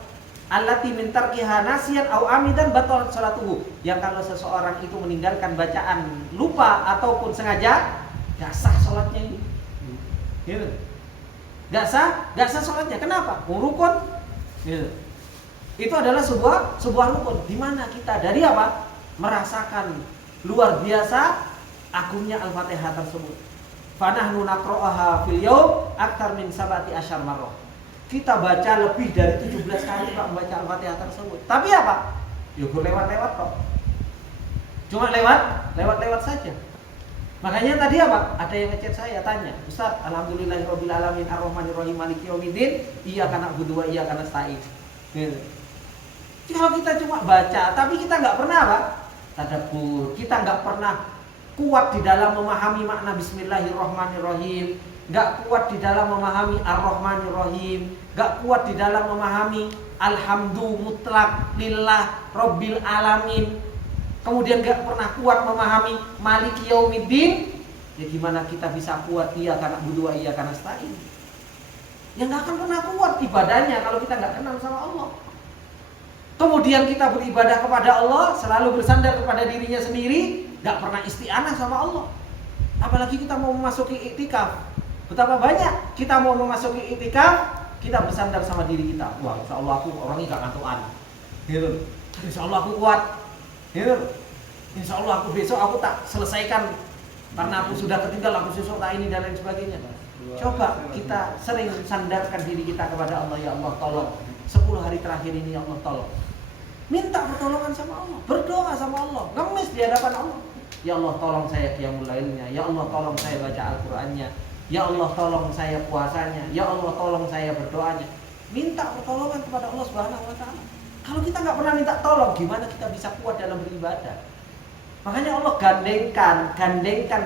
Allati min tarkiha nasiyan au amidan batalat salatuhu. Yang kalau seseorang itu meninggalkan bacaan lupa ataupun sengaja, enggak sah salatnya ini. Gitu. Enggak sah salatnya. Kenapa? Rukun. Gitu. Itu adalah sebuah rukun. Di mana kita dari apa? Merasakan luar biasa agungnya Al-Fatihah tersebut. Fanahnu naqra'aha fil yaum aktar min sab'ati asyar marrah. Kita baca lebih dari 17 kali Pak membaca Al-Fatihah tersebut. Tapi apa? Ya lewat-lewat kok. Cuma lewat saja. Makanya tadi apa? Ada yang ngechat saya tanya, Ustaz, alhamdulillahirabbil alamin arrahmanirrahim maliki yaumiddin, iyyaka na'budu wa iyyaka nasta'in. Gitu. Kalau kita cuma baca, tapi kita nggak pernah apa? Tadabbur. Kita nggak pernah kuat di dalam memahami makna Bismillahirrahmanirrahim, nggak kuat di dalam memahami Ar-Rahmanirrahim, nggak kuat di dalam memahami Alhamdu mutlak lillah Rabbil alamin. Kemudian gak pernah kuat memahami Maliki Yaumiddin, ya gimana kita bisa kuat iyyaka na'budu wa iyyaka nasta'in? Ya gak akan pernah kuat ibadahnya kalau kita gak kenal sama Allah. Kemudian kita beribadah kepada Allah, selalu bersandar kepada dirinya sendiri, gak pernah isti'anah sama Allah. Apalagi kita mau memasuki iktikaf. Betapa banyak kita mau memasuki iktikaf, kita bersandar sama diri kita. Wah, insya Allah aku orangnya gak ngantukan, gitu. Insya Allah aku kuat, gitu. Insya Allah aku besok aku tak selesaikan karena aku sudah ketinggal, aku besok tak ini dan lain sebagainya. Coba kita sering sandarkan diri kita kepada Allah. Ya Allah tolong 10 hari terakhir ini, ya Allah tolong. Minta pertolongan sama Allah, berdoa sama Allah, ngemis di hadapan Allah. Ya Allah tolong saya qiyamul lailnya, ya Allah tolong saya baca Al-Qur'annya, ya Allah tolong saya puasanya, ya Allah tolong saya berdoanya. Minta pertolongan kepada Allah Subhanahu wa taala. Kalau kita nggak pernah minta tolong, gimana kita bisa kuat dalam beribadah? Makanya Allah gandengkan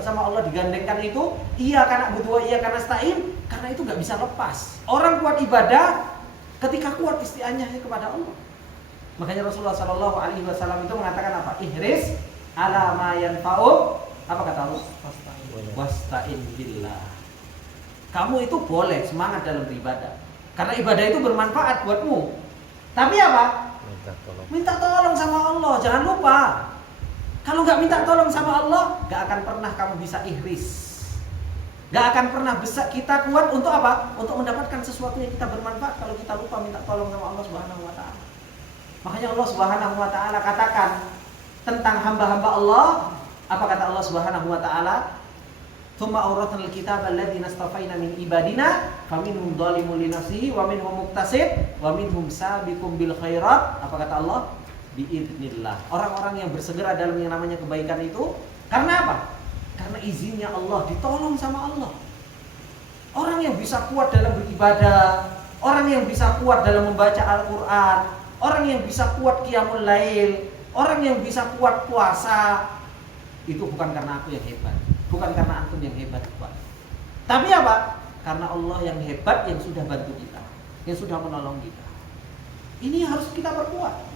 sama Allah, digandengkan itu iyyaka na'budu wa iyyaka nasta'in, karena itu nggak bisa lepas. Orang kuat ibadah ketika kuat isti'anahnya kepada Allah. Makanya Rasulullah Shallallahu Alaihi Wasallam itu mengatakan apa? Ihris ala ma yanfa'uk. Apa kata Allah? Wasta'in billah. Kamu itu boleh semangat dalam beribadah, karena ibadah itu bermanfaat buatmu. Tapi apa? Minta tolong sama Allah. Jangan lupa. Kalau nggak minta tolong sama Allah, nggak akan pernah kamu bisa ihris. Nggak akan pernah bisa kita kuat untuk apa? Untuk mendapatkan sesuatu yang kita bermanfaat kalau kita lupa minta tolong sama Allah Subhanahu wa taala. Makanya Allah Subhanahu wa taala katakan tentang hamba-hamba Allah, apa kata Allah Subhanahu wa taala? Tsumma awratnal kitaba alladziina istafaina min ibadina faminhum dzalimun li nafsihi wa minhum muqtasid wa minhum sabiqum bil khairat. Apa kata Allah? Biidznillah. Orang-orang yang bersegera dalam yang namanya kebaikan itu karena apa? Karena izinnya Allah, ditolong sama Allah. Orang yang bisa kuat dalam beribadah, orang yang bisa kuat dalam membaca Al-Quran, orang yang bisa kuat qiyamul lail, orang yang bisa kuat puasa, itu bukan karena aku yang hebat, bukan karena antum yang hebat kuat. Tapi apa? Karena Allah yang hebat, yang sudah bantu kita, yang sudah menolong kita. Ini harus kita perkuat.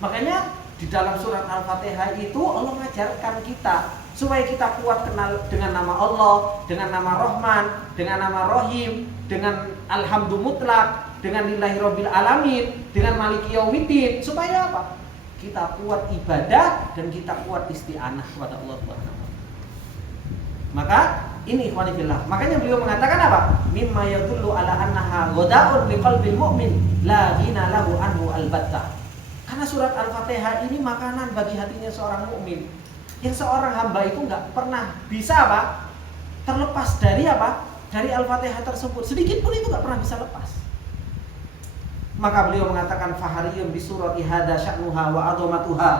Makanya di dalam surat Al-Fatihah itu Allah mengajarkan kita supaya kita kuat kenal dengan nama Allah, dengan nama Rahman, dengan nama Rahim, dengan Alhamdu mutlak, dengan Lillahi Rabbil alamin, dengan Maliki Yaumiddin. Supaya apa? Kita kuat ibadah dan kita kuat isti'anah kepada Allah Subhanahu wa taala. Maka ini ikhwani fillah. Makanya beliau mengatakan apa? Mimma yadullu ala annaha ghadaun liqalbil mu'min la ghina lahu anhu albattah. Karena surat Al-Fatihah ini makanan bagi hatinya seorang mukmin. Yang seorang hamba itu nggak pernah bisa apa? Terlepas dari apa? Dari Al-Fatihah tersebut. Sedikit pun itu nggak pernah bisa lepas. Maka beliau mengatakan fahariyun bi surati hada sya'nuha wa 'azamatuha.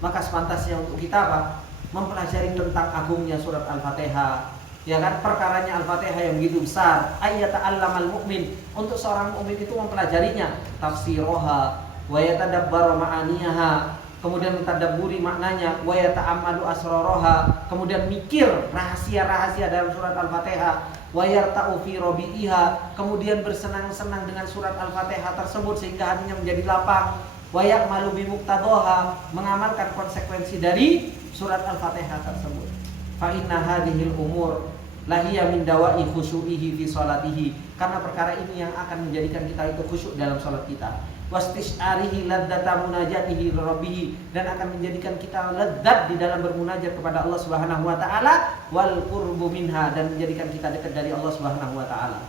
Maka sepantasnya untuk kita apa? Mempelajari tentang agungnya surat Al-Fatihah. Ya kan, perkaranya Al-Fatihah yang begitu besar. Ayyata'allamal mu'min. Untuk seorang mukmin itu mempelajarinya, tafsiroha wa yatadabbaru ma'aniha, kemudian mentadabburi maknanya, wa yata'ammalu asraraha, kemudian mikir rahasia-rahasia dalam surat Al-Fatihah, wa yarta'u fi rabi'iha, kemudian bersenang-senang dengan surat Al-Fatihah tersebut sehingga hatinya menjadi lapang, wa ya'malu bi muqtadaha, mengamalkan konsekuensi dari surat Al-Fatihah tersebut. Fa inna hadhil umur lahiya min dawa'i khusyu'ihi fi sholatihi, karena perkara ini yang akan menjadikan kita itu khusyuk dalam salat kita. Wastisharihi ladzata munajatihi rabbih, dan akan menjadikan kita lezat di dalam bermunajat kepada Allah Subhanahu wa taala, wal qurbu minha, dan menjadikan kita dekat dari Allah Subhanahu wa taala.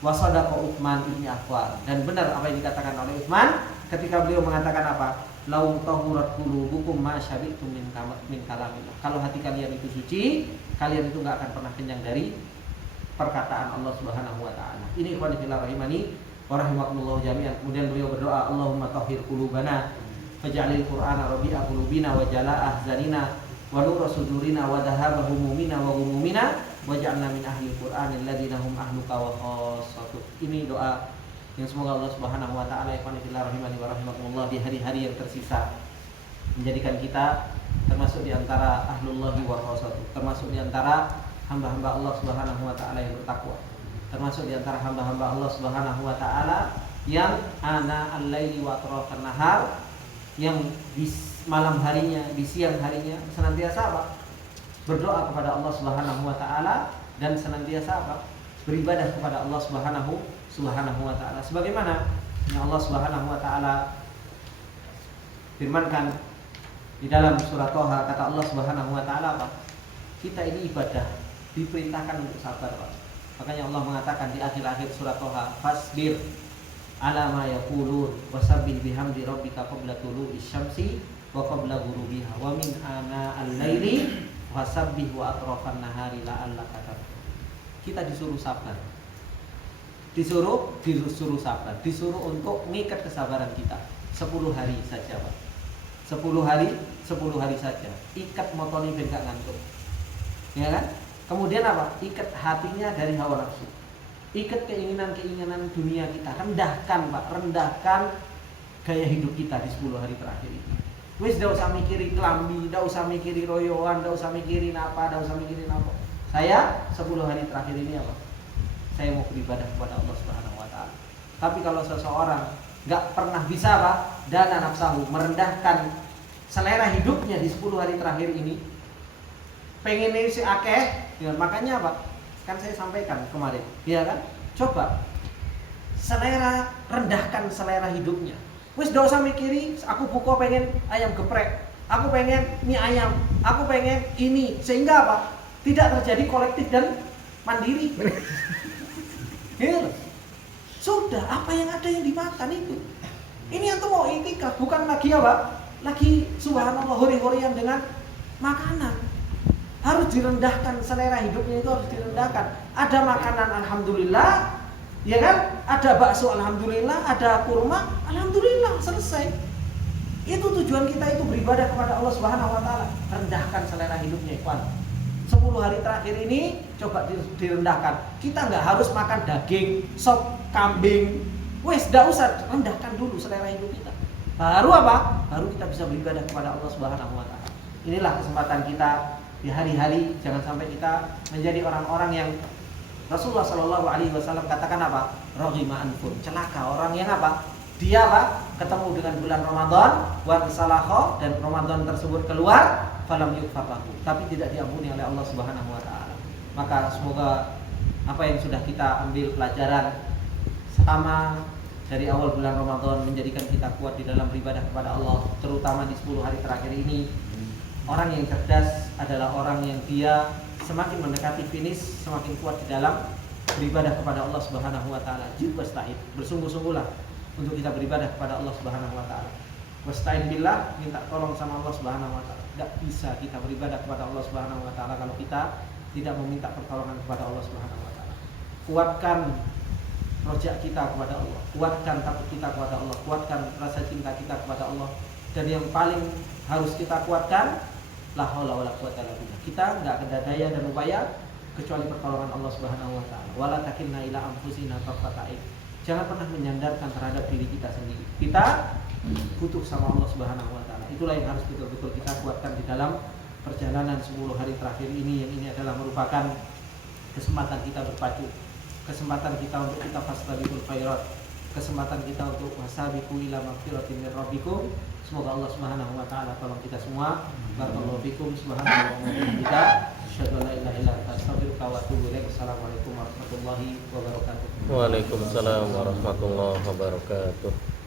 Wa sadaqa Utsman bin Affan, dan benar apa yang dikatakan oleh Utsman ketika beliau mengatakan apa? lau tahurat qulubukum ma syabitum min kalamillah. Kalau hati kalian itu suci, kalian itu enggak akan pernah kenyang dari perkataan Allah Subhanahu wa taala. Ini ikhwan fillah rahimani wa rahimakumullah jami'an. Kemudian beliau berdoa, Allahumma tahhir qulubana faj'alil qur'ana rabi'a qulubina wa jalaa ahzanina wa nura sudurina wa dhahaba humumina wa ghumumina waj'alna min ahli qur'anil ladzina hum ahluka wa khassatuh. Ini doa yang semoga Allah Subhanahu wa taala ikhwan fillah rahimani wa rahimakumullah di hari-hari yang tersisa menjadikan kita termasuk di antara ahlullahi wa khassatuh, termasuk di antara hamba-hamba Allah Subhanahu wa taala yang bertakwa, termasuk di antara hamba-hamba Allah Subhanahu wa taala yang ana al-laili wa atrafan nahar, yang di malam harinya, di siang harinya senantiasa apa? Berdoa kepada Allah Subhanahu wa taala dan senantiasa apa? Beribadah kepada Allah Subhanahu wa taala. Sebagaimana yang Allah Subhanahu wa taala firmankan di dalam surat Thaha, kata Allah Subhanahu wa taala apa? Kita ini ibadah diperintahkan untuk sabar, Pak. Makanya Allah mengatakan di akhir-akhir surat Thaha, fasbir ala ma yaqulun wasabbih bihamdi rabbika qabla tulu'is syamsi wa qabla ghurubiha wa min ana al-laili wasabbih wa atrafan nahari la'allaka tarda. Kita disuruh sabar. Disuruh sabar, disuruh untuk mengikat kesabaran kita 10 hari saja, Pak. 10 hari saja. Ikat motoni ben gak ngantuk. Ya kan? Kemudian apa? Ikat hatinya dari hawa nafsu. Ikat keinginan-keinginan dunia kita. Rendahkan, Pak, rendahkan gaya hidup kita di 10 hari terakhir ini. Wis ndak usah mikiri kelambi, ndak usah mikiri royoan, ndak usah mikirin apa, ndak usah mikirin apa. Saya 10 hari terakhir ini apa? Saya mau beribadah kepada Allah Subhanahu wa taala. Tapi kalau seseorang enggak pernah bisa, Pak, dana nafsahu, merendahkan selera hidupnya di 10 hari terakhir ini, pengen si akeh, ya, makanya apa? Kan saya sampaikan kemarin, ya kan? Coba rendahkan selera hidupnya. Wis ndak usah mikiri, aku buka pengen ayam geprek, aku pengen mie ayam, aku pengen ini, sehingga apa? Tidak terjadi kolektif dan mandiri. Ya, sudah apa yang ada yang dimakan itu. Ini yang tuh mau iktikaf, bukan lagi apa? Lagi subhanallah hori-horian dengan makanan. Harus direndahkan, selera hidupnya itu harus direndahkan. Ada makanan alhamdulillah, ya kan? Ada bakso alhamdulillah, ada kurma alhamdulillah, selesai. Itu tujuan kita itu beribadah kepada Allah Subhanahu wa taala. Rendahkan selera hidupnya, ikhwan. 10 hari terakhir ini coba direndahkan. Kita nggak harus makan daging, sop kambing. Wes, nggak usah, rendahkan dulu selera hidup kita. Baru apa? Baru kita bisa beribadah kepada Allah Subhanahu wa taala. Inilah kesempatan kita di hari-hari, jangan sampai kita menjadi orang-orang yang Rasulullah Shallallahu alaihi wasallam katakan apa? Raghima anfun, celaka orang yang apa? Dia apa? Ketemu dengan bulan Ramadan, wa salakha, dan Ramadan tersebut keluar, falam yughfar lahu, tapi tidak diampuni oleh Allah Subhanahu wa taala. Maka semoga apa yang sudah kita ambil pelajaran sama dari awal bulan Ramadan menjadikan kita kuat di dalam beribadah kepada Allah, terutama di 10 hari terakhir ini. Orang yang cerdas adalah orang yang dia semakin mendekati finish, semakin kuat di dalam beribadah kepada Allah Subhanahu wa taala. Wasta'in, bersungguh-sungguhlah untuk kita beribadah kepada Allah Subhanahu wa taala. Wasta'in billah, minta tolong sama Allah Subhanahu wa taala. Enggak bisa kita beribadah kepada Allah Subhanahu wa taala kalau kita tidak meminta pertolongan kepada Allah Subhanahu wa taala. Kuatkan rojak kita kepada Allah, kuatkan takut kita kepada Allah, kuatkan rasa cinta kita kepada Allah. Dan yang paling harus kita kuatkan, la haula wala quwata illa billah. Kita enggak ada daya dan upaya kecuali pertolongan Allah Subhanahu wa taala. Wala takilna ila anfusina tarfata ain. Jangan pernah menyandarkan terhadap diri kita sendiri. Kita butuh sama Allah Subhanahu wa taala. Itulah yang harus betul-betul kita kuatkan di dalam perjalanan 10 hari terakhir ini, yang ini adalah merupakan kesempatan kita berpacu, kesempatan kita untuk kita fastabiqul khairat, kesempatan kita untuk wasabiqu ila magfiratin min rabbikum. Semoga Allah Subhanahu wa taala tolong kita semua. Barakallahu fikum, subhanallahi wa bihamdihi, asyhadu an la ilaha illa anta, astaghfiruka wa atubu ilaik. Assalamualaikum warahmatullahi wabarakatuh. Waalaikumsalam warahmatullahi wabarakatuh.